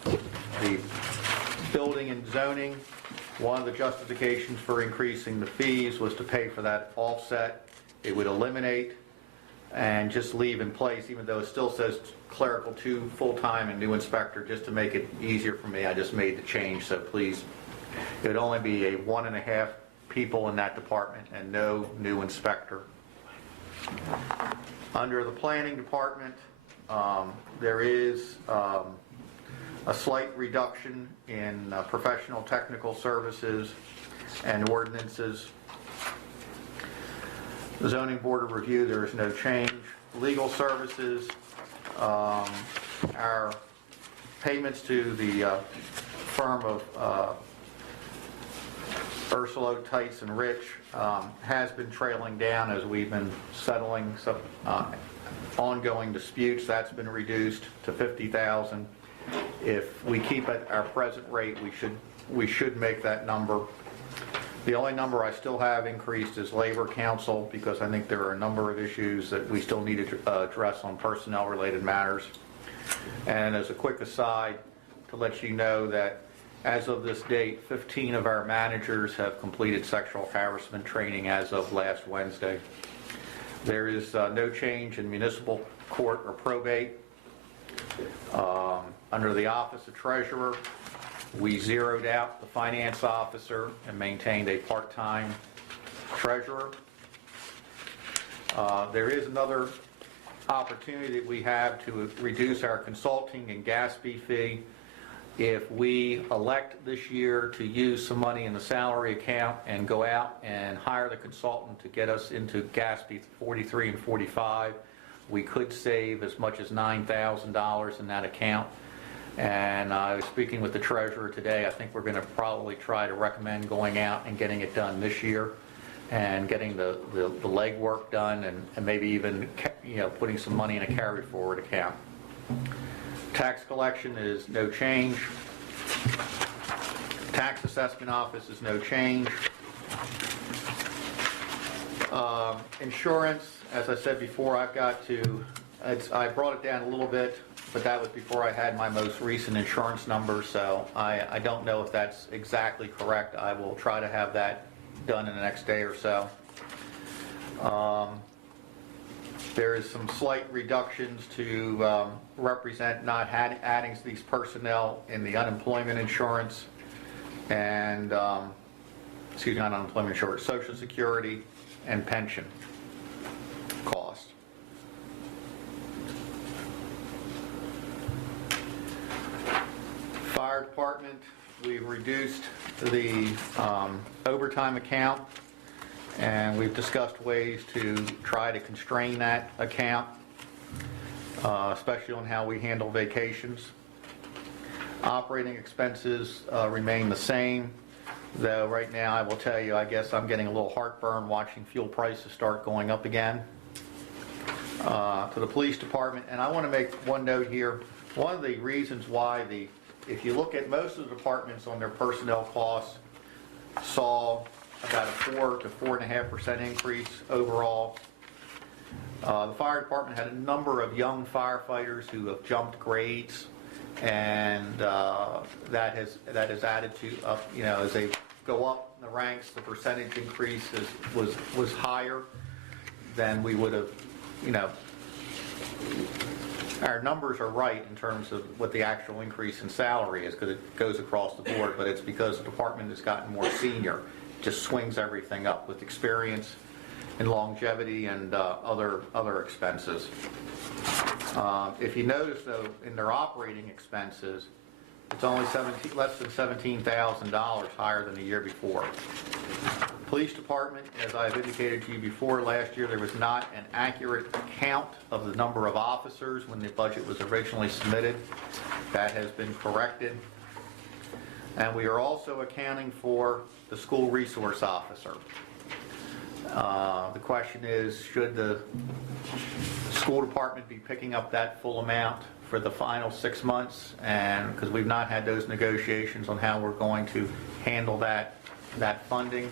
The building and zoning, one of the justifications for increasing the fees was to pay for that offset. It would eliminate and just leave in place, even though it still says clerical 2 full-time and new inspector, just to make it easier for me. I just made the change, so please, it would only be a 1.5 people in that department and no new inspector. Under the planning department, there is a slight reduction in professional technical services and ordinances. The zoning board of review, there is no change. Legal services, our payments to the firm of Ursula, Tice, and Rich has been trailing down as we've been settling some ongoing disputes. That's been reduced to $50,000. If we keep at our present rate, we should make that number. The only number I still have increased is labor council, because I think there are a number of issues that we still need to address on personnel-related matters. And as a quick aside, to let you know that as of this date, 15 of our managers have completed sexual harassment training as of last Wednesday. There is no change in municipal court or probate. Under the Office of Treasurer, we zeroed out the finance officer and maintained a part-time treasurer. There is another opportunity that we have to reduce our consulting and GASB fee. If we elect this year to use some money in the salary account and go out and hire the consultant to get us into GASB 43 and 45, we could save as much as $9,000 in that account. And I was speaking with the treasurer today. I think we're going to probably try to recommend going out and getting it done this year and getting the legwork done and maybe even, putting some money in a carry forward account. Tax collection is no change. Tax assessment office is no change. Insurance, as I said before, I brought it down a little bit, but that was before I had my most recent insurance number, so I don't know if that's exactly correct. I will try to have that done in the next day or so. There is some slight reductions to represent not adding these personnel in the unemployment insurance and, not unemployment insurance, Social Security and pension cost. Fire department, we've reduced the overtime account, and we've discussed ways to try to constrain that account, especially on how we handle vacations. Operating expenses remain the same, though right now I will tell you, I guess I'm getting a little heartburn watching fuel prices start going up again. To the police department, and I want to make one note here. One of the reasons why if you look at most of the departments on their personnel costs, saw about a 4 to 4.5% increase overall. The fire department had a number of young firefighters who have jumped grades, and that has added to as they go up in the ranks, the percentage increase was higher than we would have. Our numbers are right in terms of what the actual increase in salary is, because it goes across the board, but it's because the department has gotten more senior. It just swings everything up with experience and longevity and other expenses. If you notice, though, in their operating expenses, it's only less than $17,000 higher than the year before. Police department, as I've indicated to you before, last year there was not an accurate count of the number of officers when the budget was originally submitted. That has been corrected. And we are also accounting for the school resource officer. The question is, should the school department be picking up that full amount for the final 6 months? And because we've not had those negotiations on how we're going to handle that funding.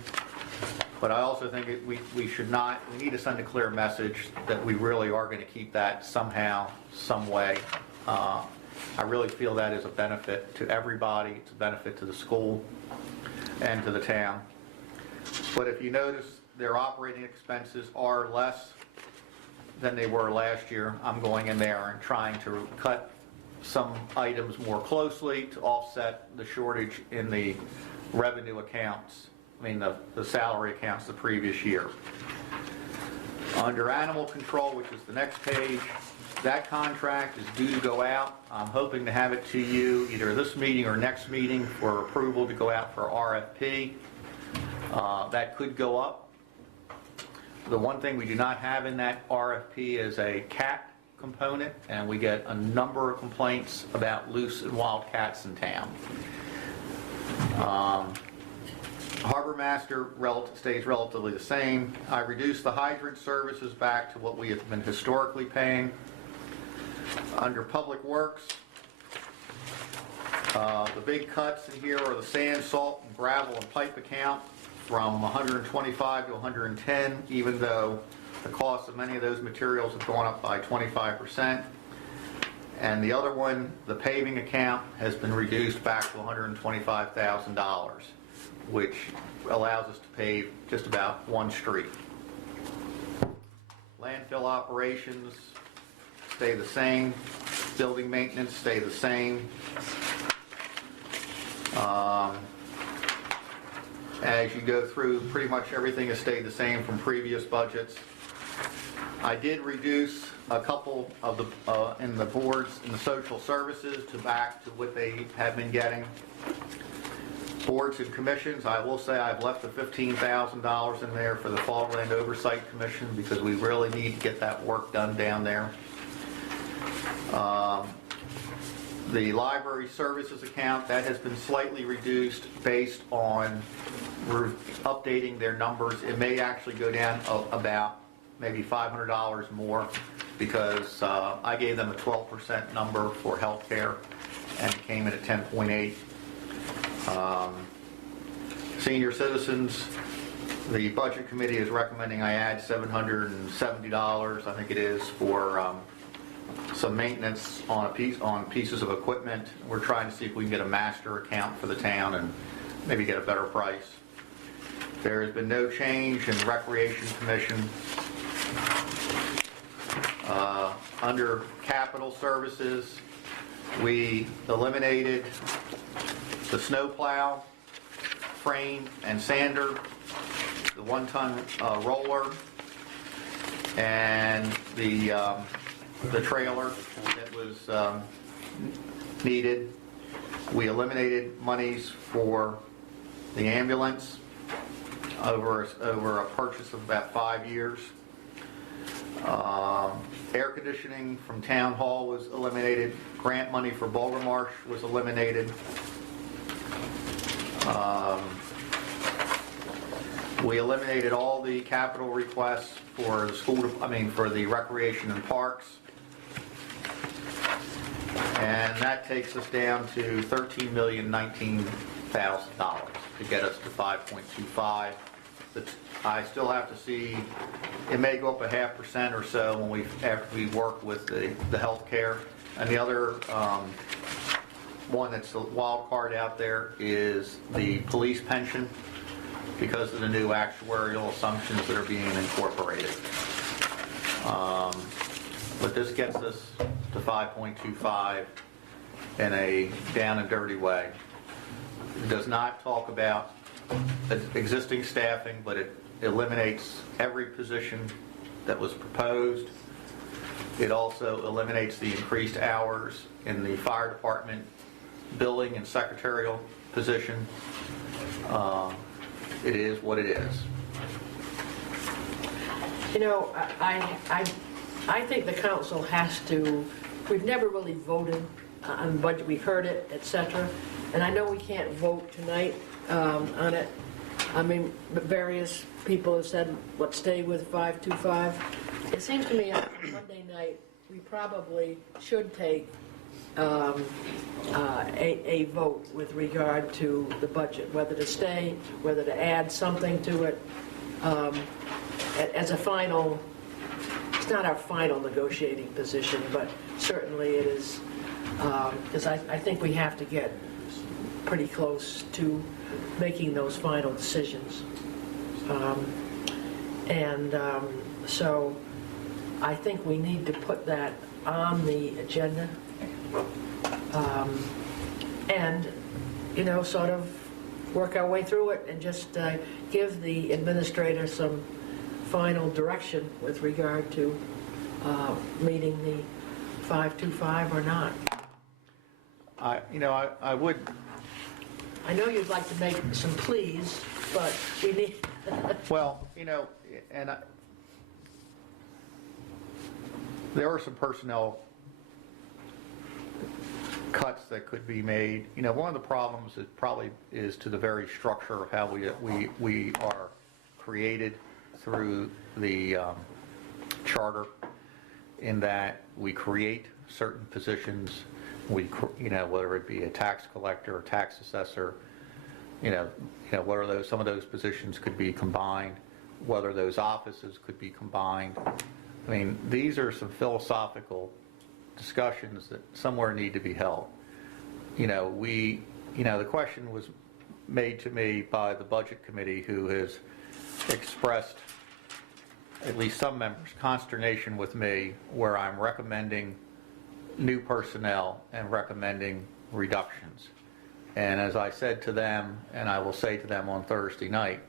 But I also think we need to send a clear message that we really are going to keep that somehow, some way. I really feel that is a benefit to everybody. It's a benefit to the school and to the town. But if you notice, their operating expenses are less than they were last year. I'm going in there and trying to cut some items more closely to offset the shortage in the revenue accounts. The salary accounts the previous year. Under animal control, which is the next page, that contract is due to go out. I'm hoping to have it to you either this meeting or next meeting for approval to go out for RFP. That could go up. The one thing we do not have in that RFP is a cat component, and we get a number of complaints about loose and wild cats in town. Harbor Master stays relatively the same. I reduced the hydrant services back to what we have been historically paying. Under Public Works, the big cuts in here are the sand, salt, and gravel and pipe account from 125 to 110, even though the cost of many of those materials have gone up by 25%. And the other one, the paving account, has been reduced back to $125,000, which allows us to pave just about one street. Landfill operations stay the same. Building maintenance stay the same. As you go through, pretty much everything has stayed the same from previous budgets. I did reduce a couple of in the boards in the social services back to what they have been getting. Boards and commissions, I will say I've left the $15,000 in there for the Fogland Oversight Commission because we really need to get that work done down there. The library services account, that has been slightly reduced based on we're updating their numbers. It may actually go down about maybe $500 more because I gave them a 12% number for healthcare and it came in at 10.8. Senior citizens, the budget committee is recommending I add $770, I think it is, for some maintenance on pieces of equipment. We're trying to see if we can get a master account for the town and maybe get a better price. There has been no change in Recreation Commission. Under capital services, we eliminated the snowplow, frame and sander, the 1-ton roller, and the trailer that was needed. We eliminated monies for the ambulance over a purchase of about 5 years. Air conditioning from Town Hall was eliminated. Grant money for Boulder Marsh was eliminated. We eliminated all the capital requests for the for the recreation and parks. And that takes us down to $13,019,000 to get us to 5.25. I still have to see, it may go up 0.5% or so after we work with the health care. And the other one that's a wild card out there is the police pension because of the new actuarial assumptions that are being incorporated. But this gets us to 5.25 in a down and dirty way. It does not talk about existing staffing, but it eliminates every position that was proposed. It also eliminates the increased hours in the fire department billing and secretarial position. It is what it is. You know, I think the council has to, we've never really voted on the budget, we heard it, et cetera, and I know we can't vote tonight on it. I mean, various people have said, let's stay with 525. It seems to me on Monday night, we probably should take a vote with regard to the budget, whether to stay, whether to add something to it as a final. It's not our final negotiating position, but certainly it is, because I think we have to get pretty close to making those final decisions. So I think we need to put that on the agenda and, you know, sort of work our way through it and just give the administrator some final direction with regard to meeting the 525 or not. I would. I know you'd like to make some pleas, but we need. Well, there are some personnel cuts that could be made. One of the problems probably is to the very structure of how we are created through the charter, in that we create certain positions. Whether it be a tax collector or tax assessor, whether some of those positions could be combined, whether those offices could be combined. I mean, these are some philosophical discussions that somewhere need to be held. The question was made to me by the budget committee, who has expressed, at least some members, consternation with me, where I'm recommending new personnel and recommending reductions. And as I said to them, and I will say to them on Thursday night,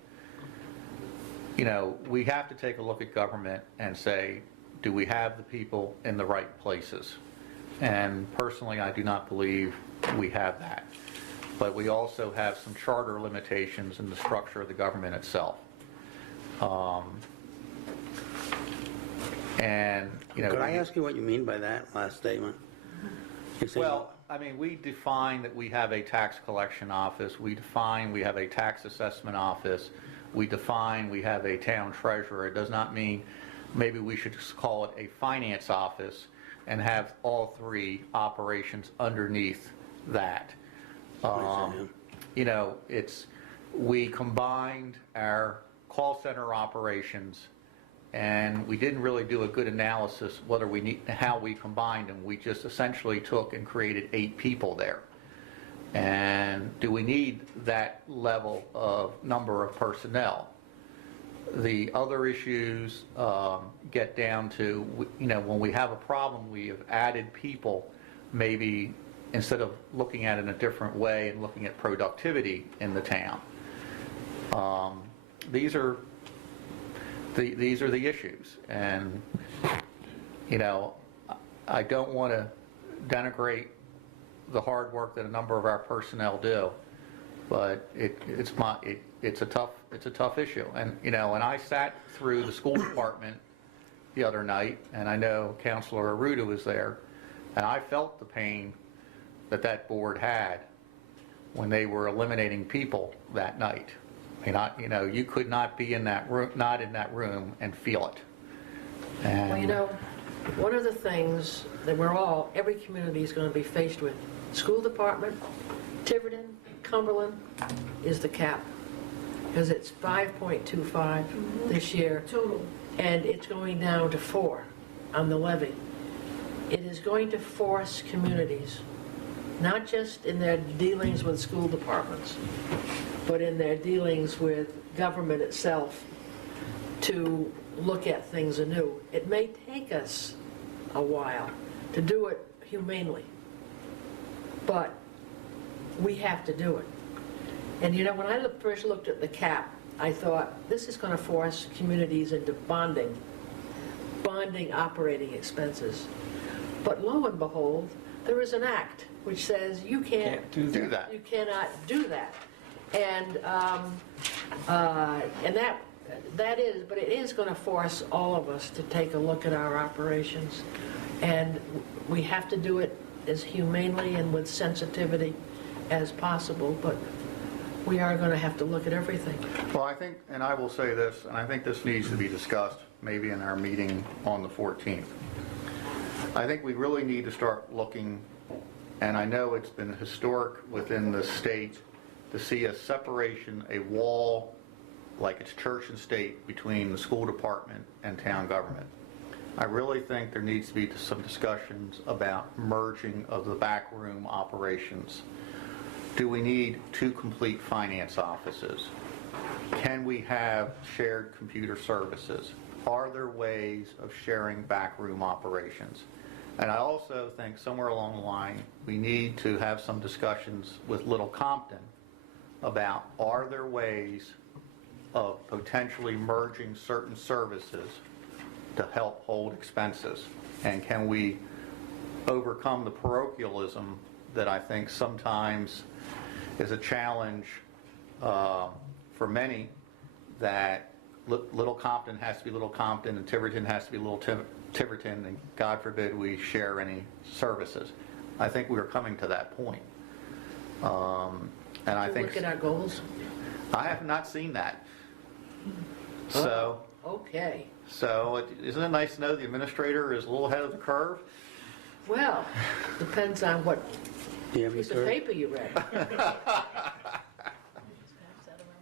we have to take a look at government and say, do we have the people in the right places? And personally, I do not believe we have that. But we also have some charter limitations in the structure of the government itself. Could I ask you what you mean by that last statement? You're saying, Well, I mean, we define that we have a tax collection office, we define we have a tax assessment office, we define we have a town treasurer. It does not mean maybe we should just call it a finance office and have all three operations underneath that. You know, we combined our call center operations, and we didn't really do a good analysis how we combined them. We just essentially took and created 8 people there. And do we need that level of number of personnel? The other issues get down to, you know, when we have a problem, we have added people, maybe instead of looking at it in a different way and looking at productivity in the town. These are the issues, and you know, I don't want to denigrate the hard work that a number of our personnel do, but it's a tough issue. And you know, and I sat through the school department the other night, and I know Councilor Aruda was there, and I felt the pain that board had when they were eliminating people that night. I mean, you know, you could not be in that room, and feel it. And Well, you know, one of the things that every community is going to be faced with, school department, Tiverton, Cumberland, is the cap. Because it's 5.25 this year. Total. And it's going down to 4 on the levy. It is going to force communities, not just in their dealings with school departments, but in their dealings with government itself, to look at things anew. It may take us a while to do it humanely, but we have to do it. And you know, when I first looked at the cap, I thought, this is going to force communities into bonding operating expenses. But lo and behold, there is an act which says you can't do that. You cannot do that. And that is, but it is going to force all of us to take a look at our operations, and we have to do it as humanely and with sensitivity as possible, but we are going to have to look at everything. Well, I think, and I will say this, and I think this needs to be discussed maybe in our meeting on the 14th. I think we really need to start looking, and I know it's been historic within the state to see a separation, a wall, like it's church and state, between the school department and town government. I really think there needs to be some discussions about merging of the backroom operations. Do we need 2 complete finance offices? Can we have shared computer services? Are there ways of sharing backroom operations? And I also think somewhere along the line, we need to have some discussions with Little Compton about, are there ways of potentially merging certain services to help hold expenses? And can we overcome the parochialism that I think sometimes is a challenge for many, that Little Compton has to be Little Compton and Tiverton has to be Little Tiverton, and God forbid we share any services. I think we are coming to that point. And I think Look at our goals. I have not seen that. So, Okay. so isn't it nice to know the administrator is a little ahead of the curve? Well, depends on what piece of paper you read.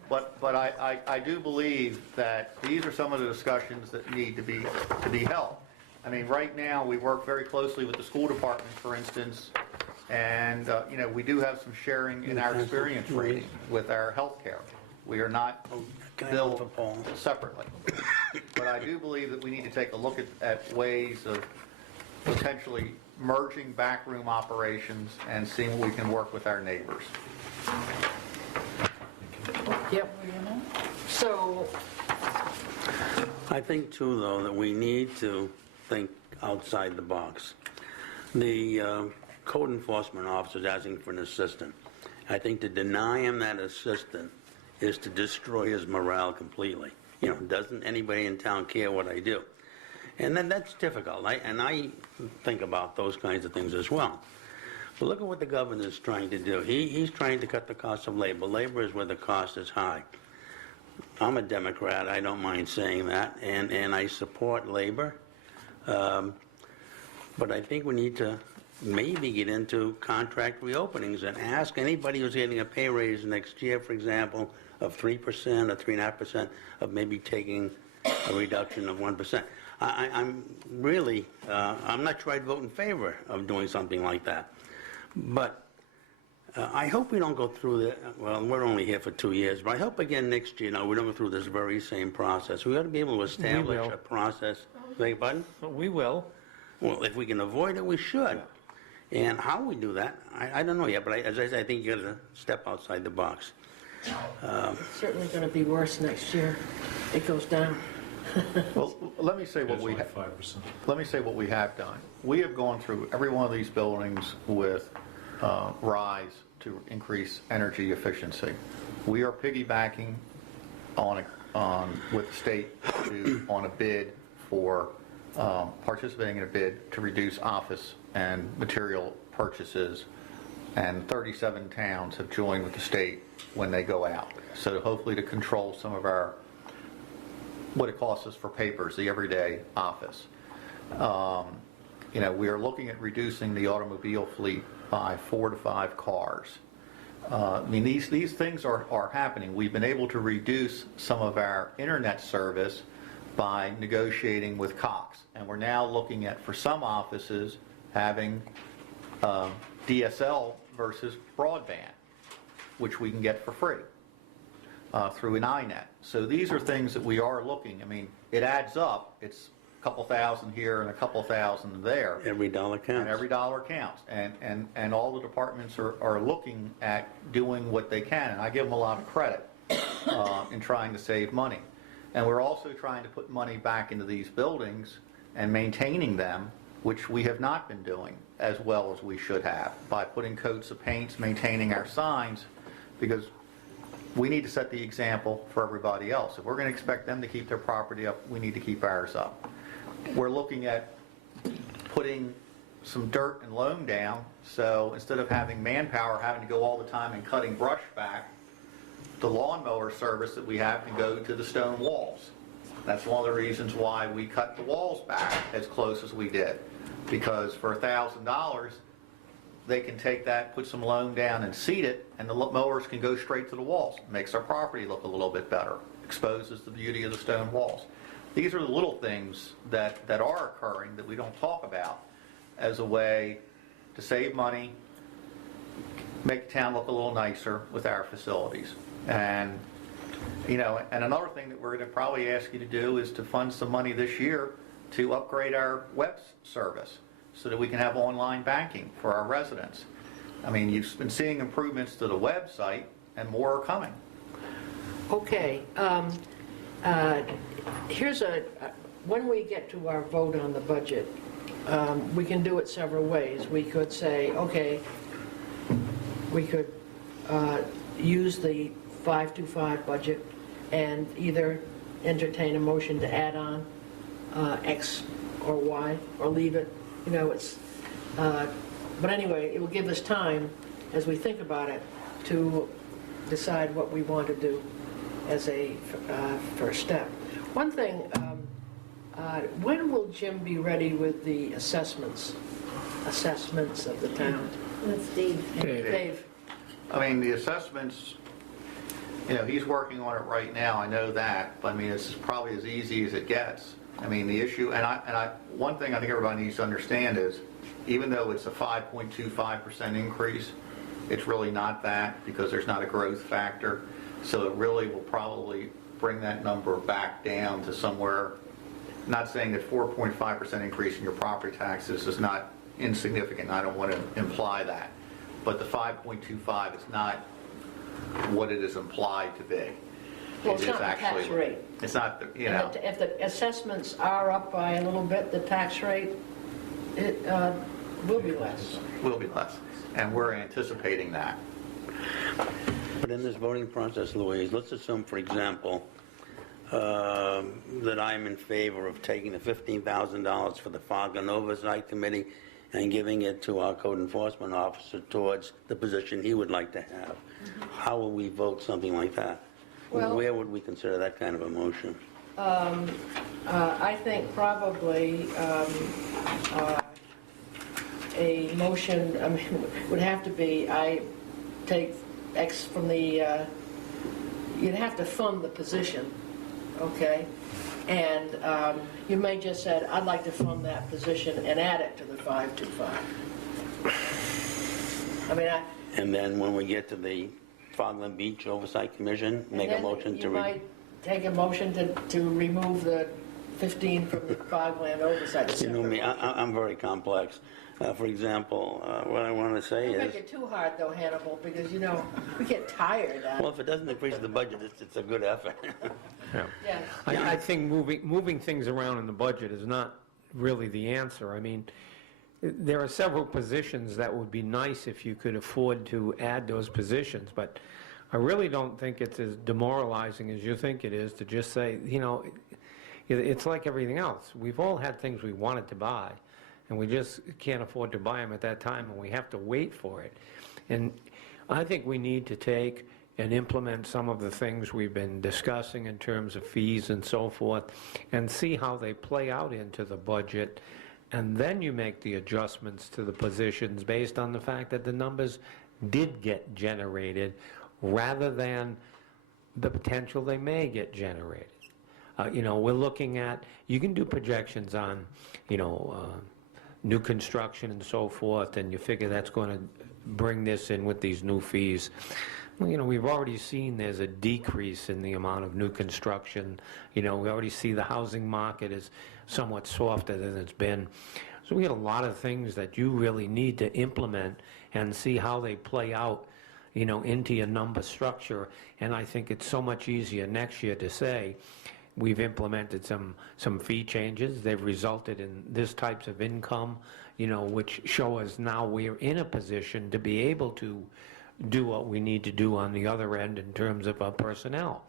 But I do believe that these are some of the discussions that need to be held. I mean, right now, we work very closely with the school department, for instance, and, you know, we do have some sharing in our experience rating with our health care. We are not billed separately. But I do believe that we need to take a look at ways of potentially merging backroom operations and seeing what we can work with our neighbors. Yep. So, I think too, though, that we need to think outside the box. The code enforcement officer is asking for an assistant. I think to deny him that assistant is to destroy his morale completely. You know, doesn't anybody in town care what I do? And then that's difficult, and I think about those kinds of things as well. Well, look at what the governor's trying to do. He's trying to cut the cost of labor. Labor is where the cost is high. I'm a Democrat, I don't mind saying that, and I support labor. But I think we need to maybe get into contract reopenings and ask anybody who's getting a pay raise next year, for example, of 3% or 3.5%, of maybe taking a reduction of 1%. I'm really, I'm not sure I'd vote in favor of doing something like that. But I hope we don't go through that. Well, we're only here for 2 years, but I hope again next year, we don't go through this very same process. We ought to be able to establish will. a process. Beg your pardon? We will. Well, if we can avoid it, we should. And how we do that, I don't know yet, but as I say, I think you got to step outside the box. It's certainly going to be worse next year. It goes down. Well, let me say what It's we only have. 5%. Let me say what we have done. We have gone through every one of these buildings with rise to increase energy efficiency. We are piggybacking with the state on a bid for participating in a bid to reduce office and material purchases, and 37 towns have joined with the state when they go out. So hopefully to control some of our, what it costs us for papers, the everyday office. We are looking at reducing the automobile fleet by 4 to 5 cars. These things are happening. We've been able to reduce some of our internet service by negotiating with Cox. And we're now looking at, for some offices, having DSL versus broadband, which we can get for free through an iNet. So these are things that we are looking. It adds up. It's a couple thousand here and a couple thousand there. Every dollar counts. And every dollar counts. And all the departments are looking at doing what they can. And I give them a lot of credit in trying to save money. And we're also trying to put money back into these buildings and maintaining them, which we have not been doing as well as we should have, by putting coats of paints, maintaining our signs, because we need to set the example for everybody else. If we're going to expect them to keep their property up, we need to keep ours up. We're looking at putting some dirt and loam down, so instead of having manpower having to go all the time and cutting brush back, the lawnmower service that we have can go to the stone walls. That's one of the reasons why we cut the walls back as close as we did, because for $1,000 they can take that, put some loam down and seed it, and the mowers can go straight to the walls. Makes our property look a little bit better, exposes the beauty of the stone walls. These are the little things that are occurring that we don't talk about as a way to save money, make the town look a little nicer with our facilities. And another thing that we're going to probably ask you to do is to fund some money this year to upgrade our web service so that we can have online banking for our residents. You've been seeing improvements to the website, and more are coming. Okay, when we get to our vote on the budget, we can do it several ways. We could say, okay, we could use the 525 budget and either entertain a motion to add on X or Y, or leave it, but anyway, it will give us time, as we think about it, to decide what we want to do as a first step. One thing, when will Jim be ready with the assessments of the town? That's Dave. Dave? The assessments, he's working on it right now, I know that, but it's probably as easy as it gets. The issue, one thing I think everybody needs to understand is, even though it's a 5.25% increase, it's really not that, because there's not a growth factor. So it really will probably bring that number back down to somewhere, not saying that 4.5% increase in your property taxes is not insignificant, I don't want to imply that. But the 5.25 is not what it is implied to be. Well, it's not the tax rate. It's not, If the assessments are up by a little bit, the tax rate, it will be less. Will be less. And we're anticipating that. But in this voting process, Louise, let's assume, for example, that I'm in favor of taking the $15,000 for the Fog and Oversight Committee and giving it to our code enforcement officer towards the position he would like to have. How will we vote something like that? Well- Where would we consider that kind of a motion? I think probably a motion, I mean, would have to be, I take X from the, you'd have to fund the position, okay? And you may just said, I'd like to fund that position and add it to the 525. I mean, And then when we get to the Fogland Beach Oversight Commission, make a motion to... You might take a motion to remove the 15 from the Fogland Oversight. You know me, I'm very complex. For example, what I want to say Don't is... make it too hard though, Hannibal, because you know, we get tired. Well, if it doesn't increase the budget, it's a good effort. Yeah. I think moving things around in the budget is not really the answer. I mean, there are several positions that would be nice if you could afford to add those positions, but I really don't think it's as demoralizing as you think it is to just say, you know, it's like everything else. We've all had things we wanted to buy, and we just can't afford to buy them at that time, and we have to wait for it. And I think we need to take and implement some of the things we've been discussing in terms of fees and so forth, and see how they play out into the budget, and then you make the adjustments to the positions based on the fact that the numbers did get generated, rather than the potential they may get generated. You know, we're looking at, you can do projections on, you know, new construction and so forth, and you figure that's going to bring this in with these new fees. Well, you know, we've already seen there's a decrease in the amount of new construction. You know, we already see the housing market is somewhat softer than it's been. So we got a lot of things that you really need to implement and see how they play out, you know, into your number structure. And I think it's so much easier next year to say, we've implemented some fee changes. They've resulted in this types of income, you know, which show us now we're in a position to be able to do what we need to do on the other end in terms of our personnel.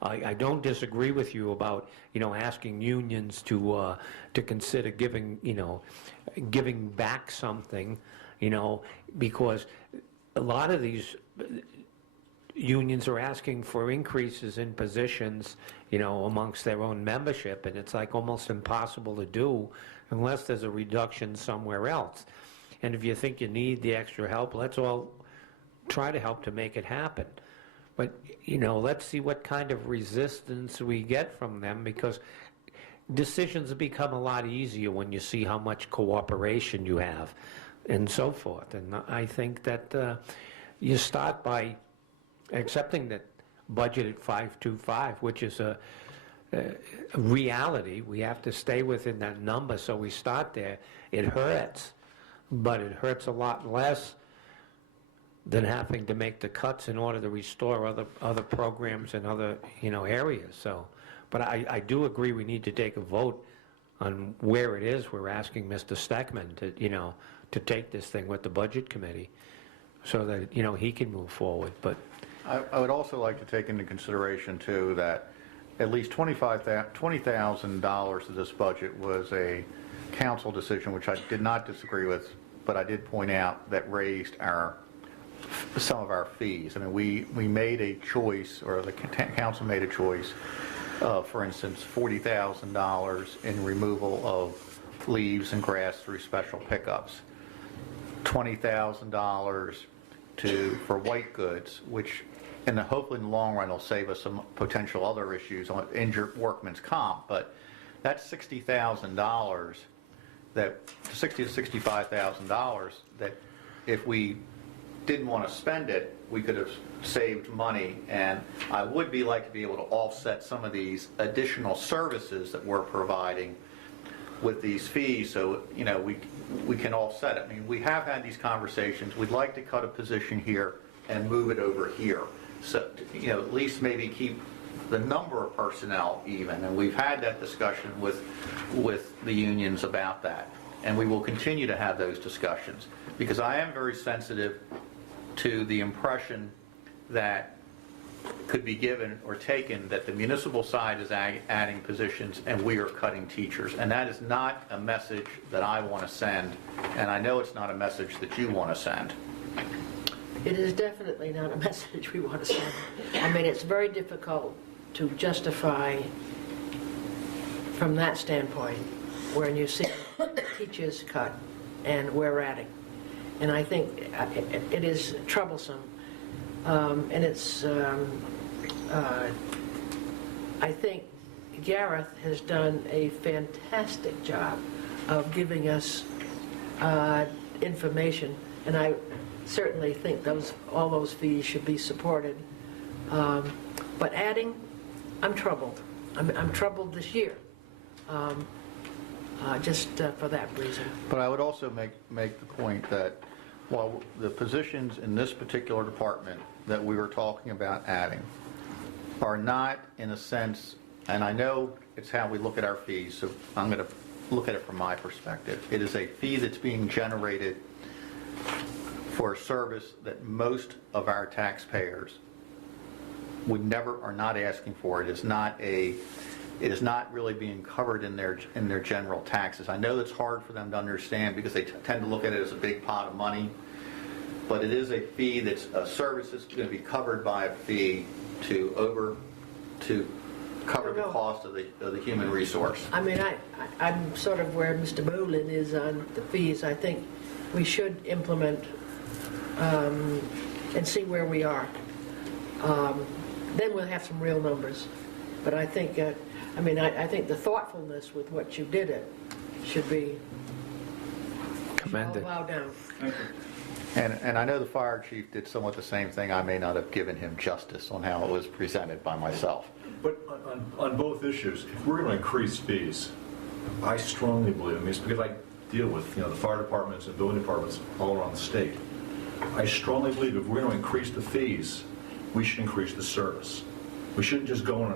I don't disagree with you about, you know, asking unions to consider giving, you know, giving back something, you know, because a lot of these unions are asking for increases in positions, you know, amongst their own membership, and it's like almost impossible to do unless there's a reduction somewhere else. And if you think you need the extra help, let's all try to help to make it happen. But, you know, let's see what kind of resistance we get from them, because decisions become a lot easier when you see how much cooperation you have and so forth. And I think that you start by accepting that budget at 525, which is a reality. We have to stay within that number, so we start there. It hurts, but it hurts a lot less than having to make the cuts in order to restore other programs and other, you know, areas. So, but I do agree we need to take a vote on where it is. We're asking Mr. Steckman to, you know, to take this thing with the Budget Committee so that, you know, he can move forward. But I would also like to take into consideration, too, that at least $20,000 of this budget was a council decision, which I did not disagree with, but I did point out that raised some of our fees. I mean, we made a choice, or the council made a choice, for instance, $40,000 in removal of leaves and grass through special pickups, $20,000 for white goods, which hopefully in the long run will save us some potential other issues on injured workman's comp. But that's $60,000, that $60,000 to $65,000 that if we didn't want to spend it, we could have saved money. And I would like to be able to offset some of these additional services that we're providing with these fees, so, you know, we can offset it. I mean, we have had these conversations. We'd like to cut a position here and move it over here, so, you know, at least maybe keep the number of personnel even. And we've had that discussion with the unions about that, and we will continue to have those discussions, because I am very sensitive to the impression that could be given or taken that the municipal side is adding positions and we are cutting teachers. And that is not a message that I want to send, and I know it's not a message that you want to send. It is definitely not a message we want to send. I mean, it's very difficult to justify from that standpoint when you see teachers cut and we're adding. And I think it is troublesome. And it's, I think Gareth has done a fantastic job of giving us information, and I certainly think all those fees should be supported. But adding, I'm troubled. I'm troubled this year, just for that reason. But I would also make the point that while the positions in this particular department that we were talking about adding are not, in a sense, and I know it's how we look at our fees, so I'm going to look at it from my perspective. It is a fee that's being generated for a service that most of our taxpayers would never, are not asking for. It is not really being covered in their general taxes. I know that's hard for them to understand because they tend to look at it as a big pot of money, but it is a fee that's a service that's going to be covered by a fee to cover the cost of the human resource. I mean, I'm sort of where Mr. Bolin is on the fees. I think we should implement and see where we are. Then we'll have some real numbers. But I think, I think the thoughtfulness with what you did it should be Commended. I'll bow down. And I know the fire chief did somewhat the same thing. I may not have given him justice on how it was presented by myself. But on both issues, if we're going to increase fees, I strongly believe, I mean, it's because I deal with, the fire departments and building departments all around the state. I strongly believe if we're going to increase the fees, we should increase the service. We shouldn't just go and,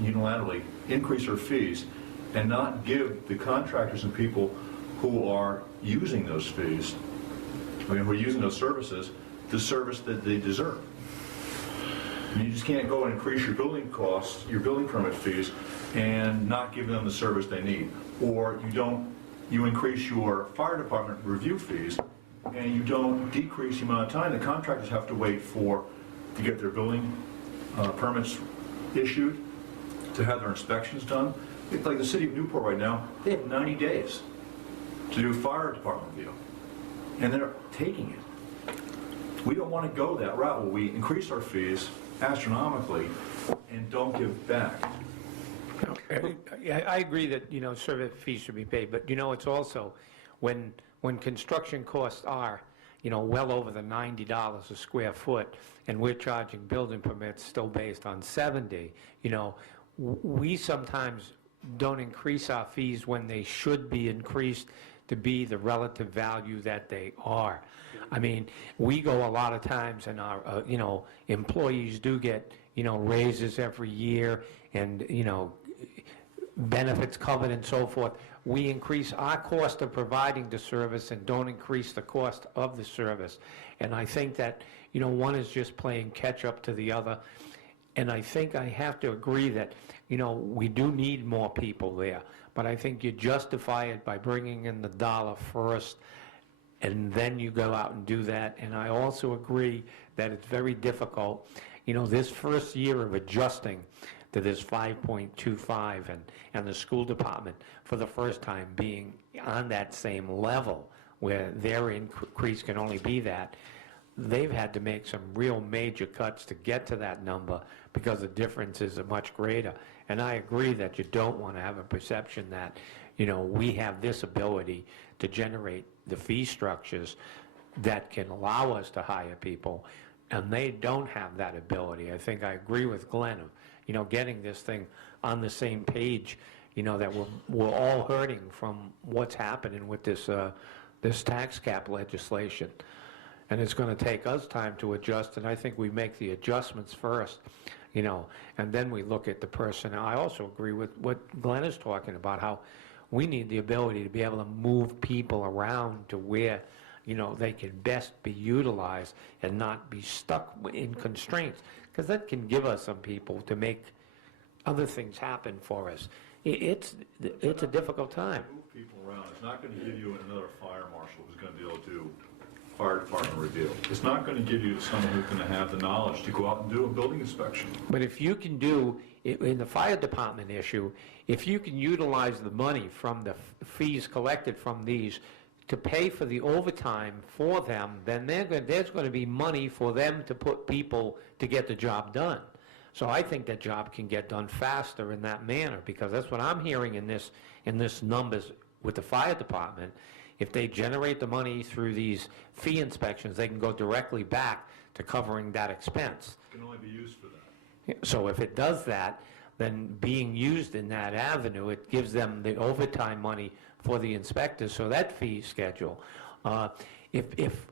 unilaterally increase our fees and not give the contractors and people who are using those fees, who are using those services, the service that they deserve. I mean, you just can't go and increase your building costs, your building permit fees, and not give them the service they need. Or you increase your fire department review fees, and you don't decrease the amount of time the contractors have to wait to get their building permits issued, to have their inspections done. Like the city of Newport right now, they have 90 days to do a fire department review, and they're taking it. We don't want to go that route where we increase our fees astronomically and don't give back. I agree that, service fees should be paid, but, it's also when construction costs are, well over the $90 a square foot, and we're charging building permits still based on 70, we sometimes don't increase our fees when they should be increased to be the relative value that they are. I mean, we go a lot of times, and our, employees do get, raises every year, and, benefits covered and so forth. We increase our cost of providing the service and don't increase the cost of the service. And I think that, one is just playing catch up to the other. And I think I have to agree that, we do need more people there. But I think you justify it by bringing in the dollar first, and then you go out and do that. And I also agree that it's very difficult, this first year of adjusting to this 5.25 and the school department for the first time being on that same level where their increase can only be that. They've had to make some real major cuts to get to that number because the differences are much greater. And I agree that you don't want to have a perception that, we have this ability to generate the fee structures that can allow us to hire people, and they don't have that ability. I think I agree with Glenn of, getting this thing on the same page, that we're all hurting from what's happening with this tax cap legislation. And it's going to take us time to adjust, and I think we make the adjustments first, and then we look at the personnel. I also agree with what Glenn is talking about, how we need the ability to be able to move people around to where, they can best be utilized and not be stuck in constraints. because that can give us some people to make other things happen for us. It's a difficult time. Move people around. It's not going to give you another fire marshal who's going to be able to do fire department review. It's not going to give you someone who's going to have the knowledge to go out and do a building inspection. But if you can do, in the fire department issue, if you can utilize the money from the fees collected from these to pay for the overtime for them, then there's going to be money for them to put people to get the job done. So I think that job can get done faster in that manner, because that's what I'm hearing in this numbers with the fire department. If they generate the money through these fee inspections, they can go directly back to covering that expense. It can only be used for that. So if it does that, then being used in that avenue, it gives them the overtime money for the inspectors, so that fee schedule. If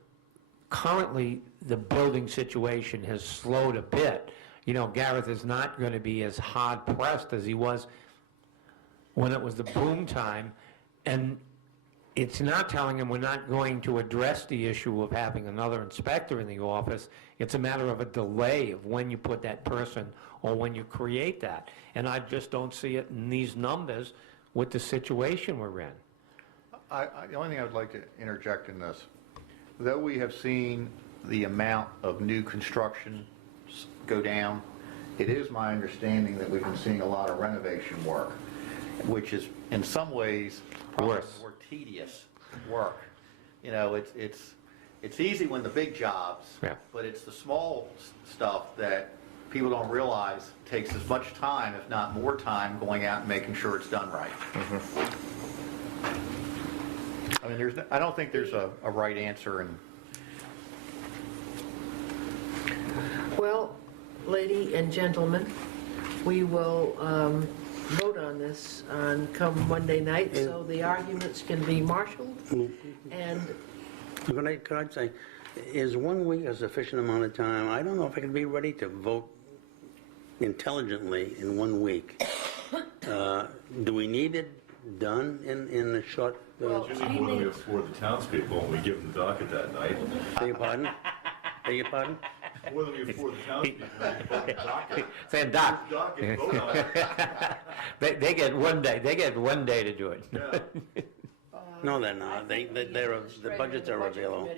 currently the building situation has slowed a bit, Gareth is not going to be as hard pressed as he was when it was the boom time, and it's not telling him we're not going to address the issue of having another inspector in the office. It's a matter of a delay of when you put that person or when you create that. And I just don't see it in these numbers with the situation we're in. The only thing I would like to interject in this, though we have seen the amount of new construction go down, it is my understanding that we've been seeing a lot of renovation work, which is in some ways probably Worse. more tedious work. It's easy when the big jobs, Yeah. but it's the small stuff that people don't realize takes as much time, if not more time, going out and making sure it's done right. I mean, I don't think there's a right answer, and Well, lady and gentlemen, we will vote on this on come Monday night, so the arguments can be marshaled. And Could I say, is 1 week a sufficient amount of time? I don't know if I can be ready to vote intelligently in 1 week. Do we need it done in a short? Well, Usually more than we afford the townspeople, and we give them the docket that night. Beg your pardon? Beg your pardon? More than we afford the townspeople, we give them the docket. Saying, Doc, Docket, vote on it. they get 1 day. They get 1 day to do it. Yeah. No, they're not. The budgets are available.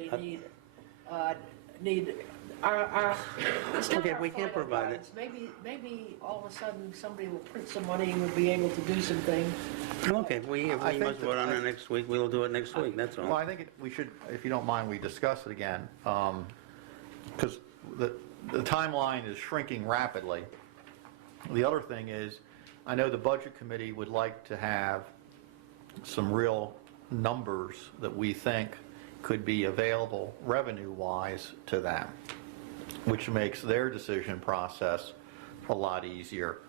Need Okay, we can't provide it. Maybe all of a sudden somebody will print some money and we'll be able to do some things. Okay, if we I think must vote on it next week, we'll do it next week, that's well, all. I think we should, if you don't mind, we discuss it again, because the timeline is shrinking rapidly. The other thing is, I know the Budget Committee would like to have some real numbers that we think could be available revenue-wise to them, which makes their decision process a lot easier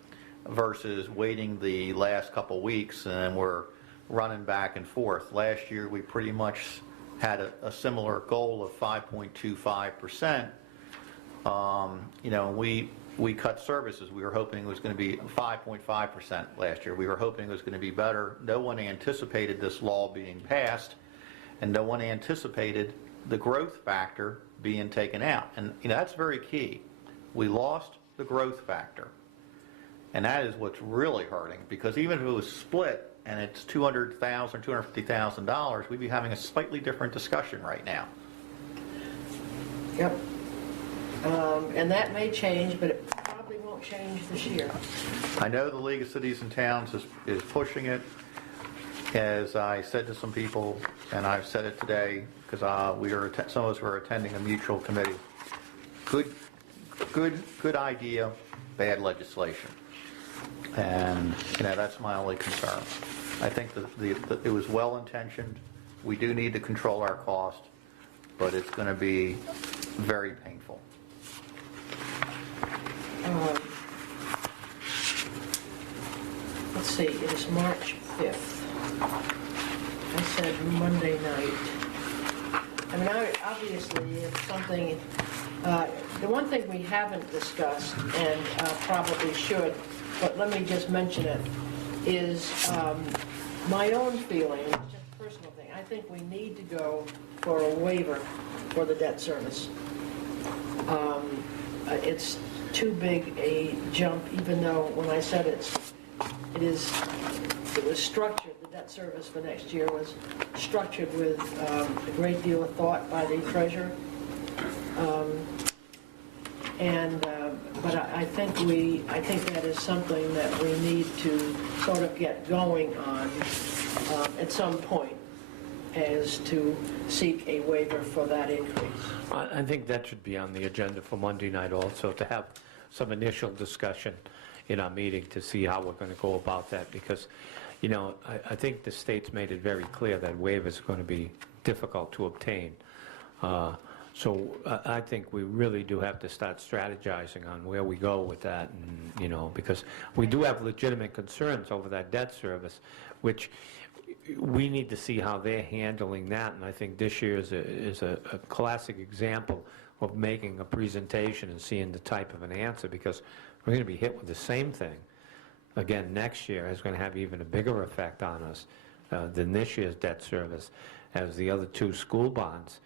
versus waiting the last couple weeks and we're running back and forth. Last year, we pretty much had a similar goal of 5.25%. We cut services. We were hoping it was going to be 5.5% last year. We were hoping it was going to be better. No one anticipated this law being passed, and no one anticipated the growth factor being taken out. And that's very key. We lost the growth factor. And that is what's really hurting, because even if it was split and it's $200,000, $250,000, we'd be having a slightly different discussion right now. Yep. And that may change, but it probably won't change this year. I know the League of Cities and Towns is pushing it. As I said to some people, and I've said it today, because some of us were attending a mutual committee. Good idea, bad legislation. And, that's my only concern. I think that it was well-intentioned. We do need to control our cost, but it's going to be very painful. Let's see, it is March 5th. I said Monday night. I mean, obviously, if something, the one thing we haven't discussed, and probably should, but let me just mention it, is my own feeling, it's just a personal thing. I think we need to go for a waiver for the debt service. It's too big a jump, even though when I said it was structured, the debt service for next year was structured with a great deal of thought by the treasurer. But I think that is something that we need to sort of get going on at some point, as to seek a waiver for that increase. I think that should be on the agenda for Monday night also, to have some initial discussion in our meeting to see how we're going to go about that, because, you know, I think the state's made it very clear that waivers are going to be difficult to obtain. So I think we really do have to start strategizing on where we go with that, and, you know, because we do have legitimate concerns over that debt service, which we need to see how they're handling that, and I think this year is a classic example of making a presentation and seeing the type of an answer, because we're going to be hit with the same thing again next year. It's going to have even a bigger effect on us than this year's debt service, as the other two school bonds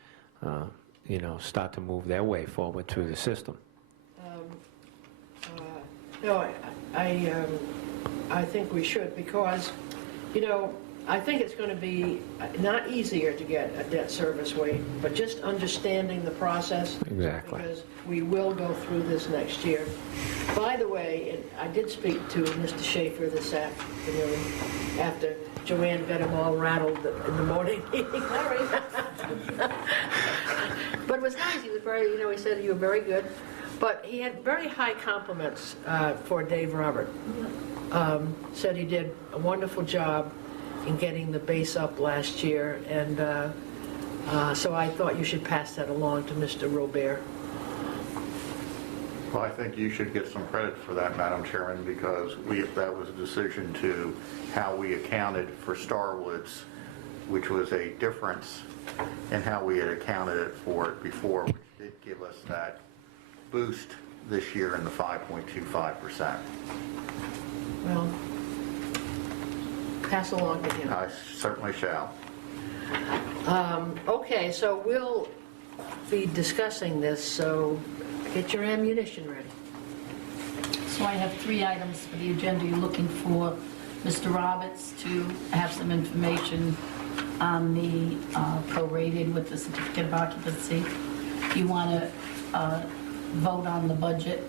you know, start to move their way forward through the system. No, I think we should, because, you know, I think it's going to be not easier to get a debt service waiver, but just understanding the process. Exactly. Because we will go through this next year. By the way, I did speak to Mr. Schaefer this afternoon, after Joanne got him all rattled in the morning meeting. But it was nice. He was very, you know, he said you were very good. But he had very high compliments for Dave Robert. Said he did a wonderful job in getting the base up last year, and so I thought you should pass that along to Mr. Robert. Well, I think you should get some credit for that, Madam Chairman, because that was a decision to how we accounted for Starwoods, which was a difference in how we had accounted it for it before, which did give us that boost this year in the 5.25%. Well, pass along to him. I certainly shall. Okay, so we'll be discussing this, so get your ammunition ready. So I have 3 items for the agenda. You're looking for Mr. Roberts to have some information on the prorated with the certificate of occupancy. You want to vote on the budget,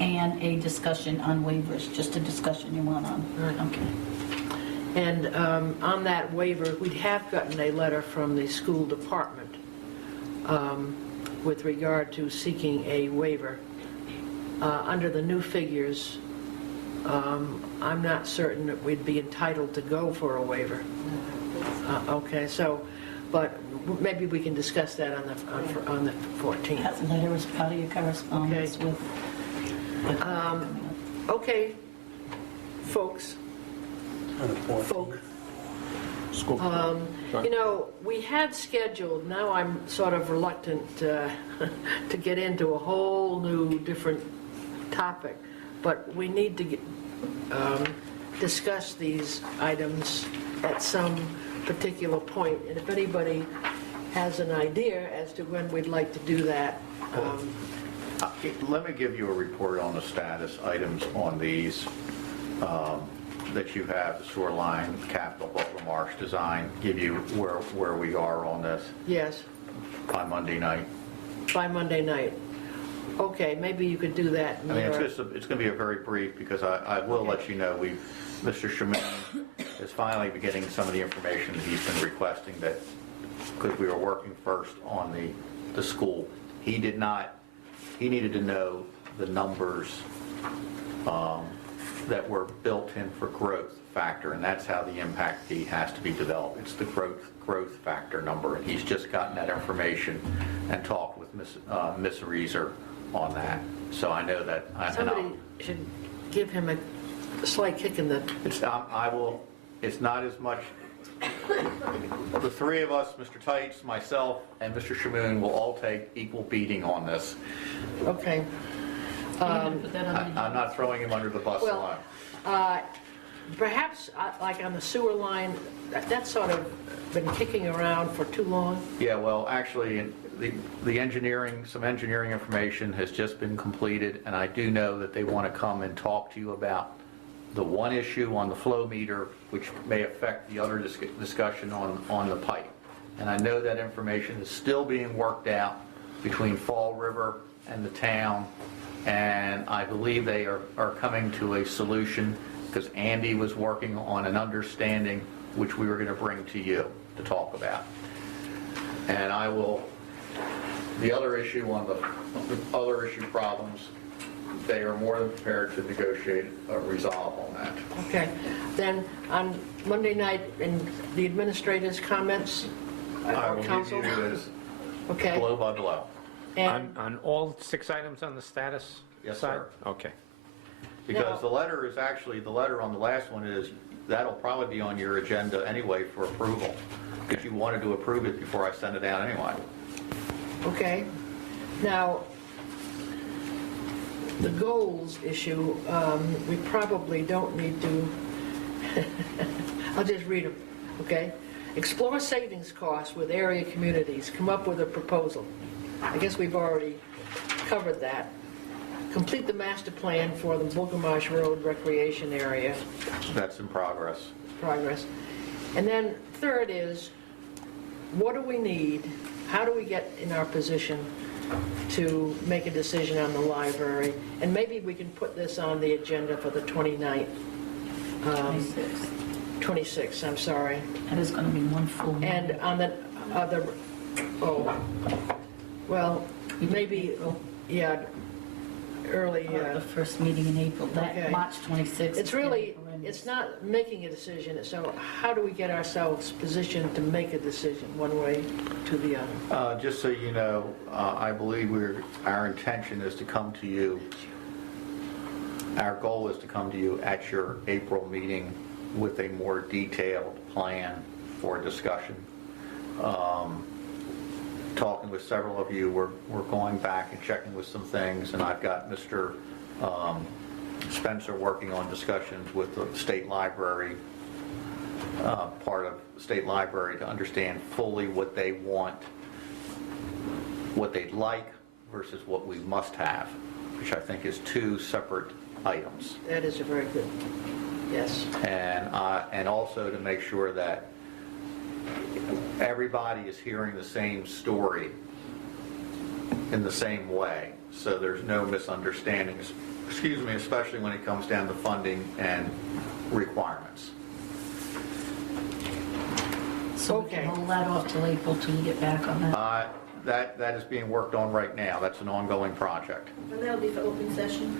and a discussion on waivers, just a discussion you want on. Right. Okay. And on that waiver, we have gotten a letter from the school department with regard to seeking a waiver. Under the new figures, I'm not certain that we'd be entitled to go for a waiver. Okay, so, but maybe we can discuss that on the 14th. That letter is part of your correspondence Okay. with. Okay, folks, folk. You know, we had scheduled, now I'm sort of reluctant to get into a whole new different topic, but we need to discuss these items at some particular point, and if anybody has an idea as to when we'd like to do that. Let me give you a report on the status items on these that you have, the sewer line, capital, Butler Marsh design, give you where we are on this Yes, by Monday night. by Monday night. Okay, maybe you could do that. I mean, it's going to be a very brief, because I will let you know, Mr. Shaman is finally getting some of the information that he's been requesting, that, because we were working first on the school. He needed to know the numbers that were built in for growth factor, and that's how the impact fee has to be developed. It's the growth factor number, and he's just gotten that information and talked with Miss Reeser on that. So I know that. Somebody should give him a slight kick in the... It's not as much. The 3 of us, Mr. Tights, myself, and Mr. Shamoon, will all take equal beating on this. Okay. You're gonna put that on the I'm not throwing him under the bus Well, alone. Perhaps, like on the sewer line, that's sort of been kicking around for too long. Yeah, well, actually, the engineering, some engineering information has just been completed, and I do know that they want to come and talk to you about the one issue on the flow meter, which may affect the other discussion on the pipe. And I know that information is still being worked out between Fall River and the town, and I believe they are coming to a solution, because Andy was working on an understanding which we were going to bring to you to talk about. And I will, the other issue on the other issue problems, they are more than prepared to negotiate a resolve on that. Okay, then on Monday night, in the administrator's comments, I or will give council? you as Okay, blow by blow. and, On all 6 items on the status Yes, side? sir. Okay. Because Now- the letter is actually, the letter on the last one is, that'll probably be on your agenda anyway for approval, because you wanted to approve it before I send it out anyway. okay. Now, the goals issue, we probably don't need to, I'll just read them, okay? Explore savings costs with area communities, come up with a proposal. I guess we've already covered that. Complete the master plan for the Boogamash Road recreation area, That's in progress. progress. And then third is, what do we need? How do we get in our position to make a decision on the library? And maybe we can put this on the agenda for the 29th, 26th, I'm sorry. That is gonna be one full meeting. And on the other, well, maybe, yeah, early, The first meeting in April, Okay. that March 26th. it's really, it's not making a decision, so how do we get ourselves positioned to make a decision, one way to the other? Just so you know, I believe our intention is to come to you, our goal is to come to you at your April meeting with a more detailed plan for discussion. Talking with several of you, we're going back and checking with some things, and I've got Mr. Spencer working on discussions with the state library, part of the state library, to understand fully what they want, what they'd like versus what we must have, which I think is 2 separate items. That is a very good, yes. And also to make sure that everybody is hearing the same story in the same way, so there's no misunderstandings, excuse me, especially when it comes down to funding and requirements. So we can Okay. hold that off till April till you get back on that. That is being worked on right now. That's an ongoing project. And that'll be for open session?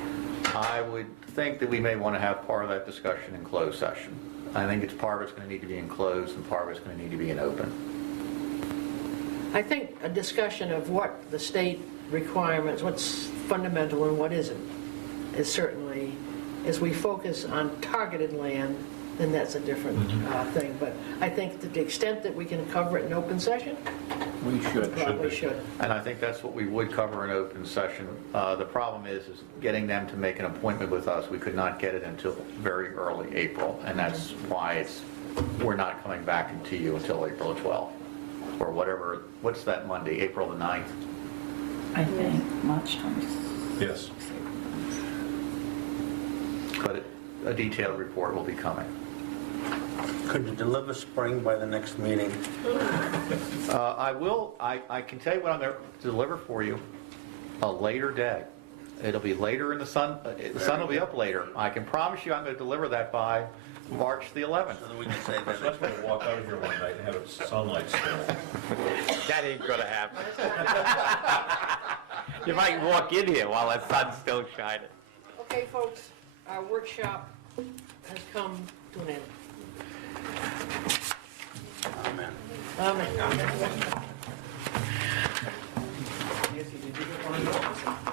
I would think that we may want to have part of that discussion in closed session. I think it's part of it's going to need to be in closed and part of it's going to need to be in open. I think a discussion of what the state requirements, what's fundamental and what isn't, is certainly, as we focus on targeted land, then that's a different thing. But I think to the extent that we can cover it in open session, We should. probably should. And I think that's what we would cover in open session. The problem is getting them to make an appointment with us. We could not get it until very early April, and that's why we're not coming back to you until April 12th, or whatever, what's that Monday, April the 9th? I think, March 26th. Yes. But a detailed report will be coming. Could you deliver spring by the next meeting? I will, I can tell you what I'm going to deliver for you, a later day. It'll be later in the sun will be up later. I can promise you I'm going to deliver that by March the 11th. So that we can say So that. that's going to walk out of here one night and have it sunlight still. That ain't gonna happen. You might walk in here while the sun's still shining. Okay, folks, our workshop has come to an end. Amen. Amen. Nancy, did you get one of those?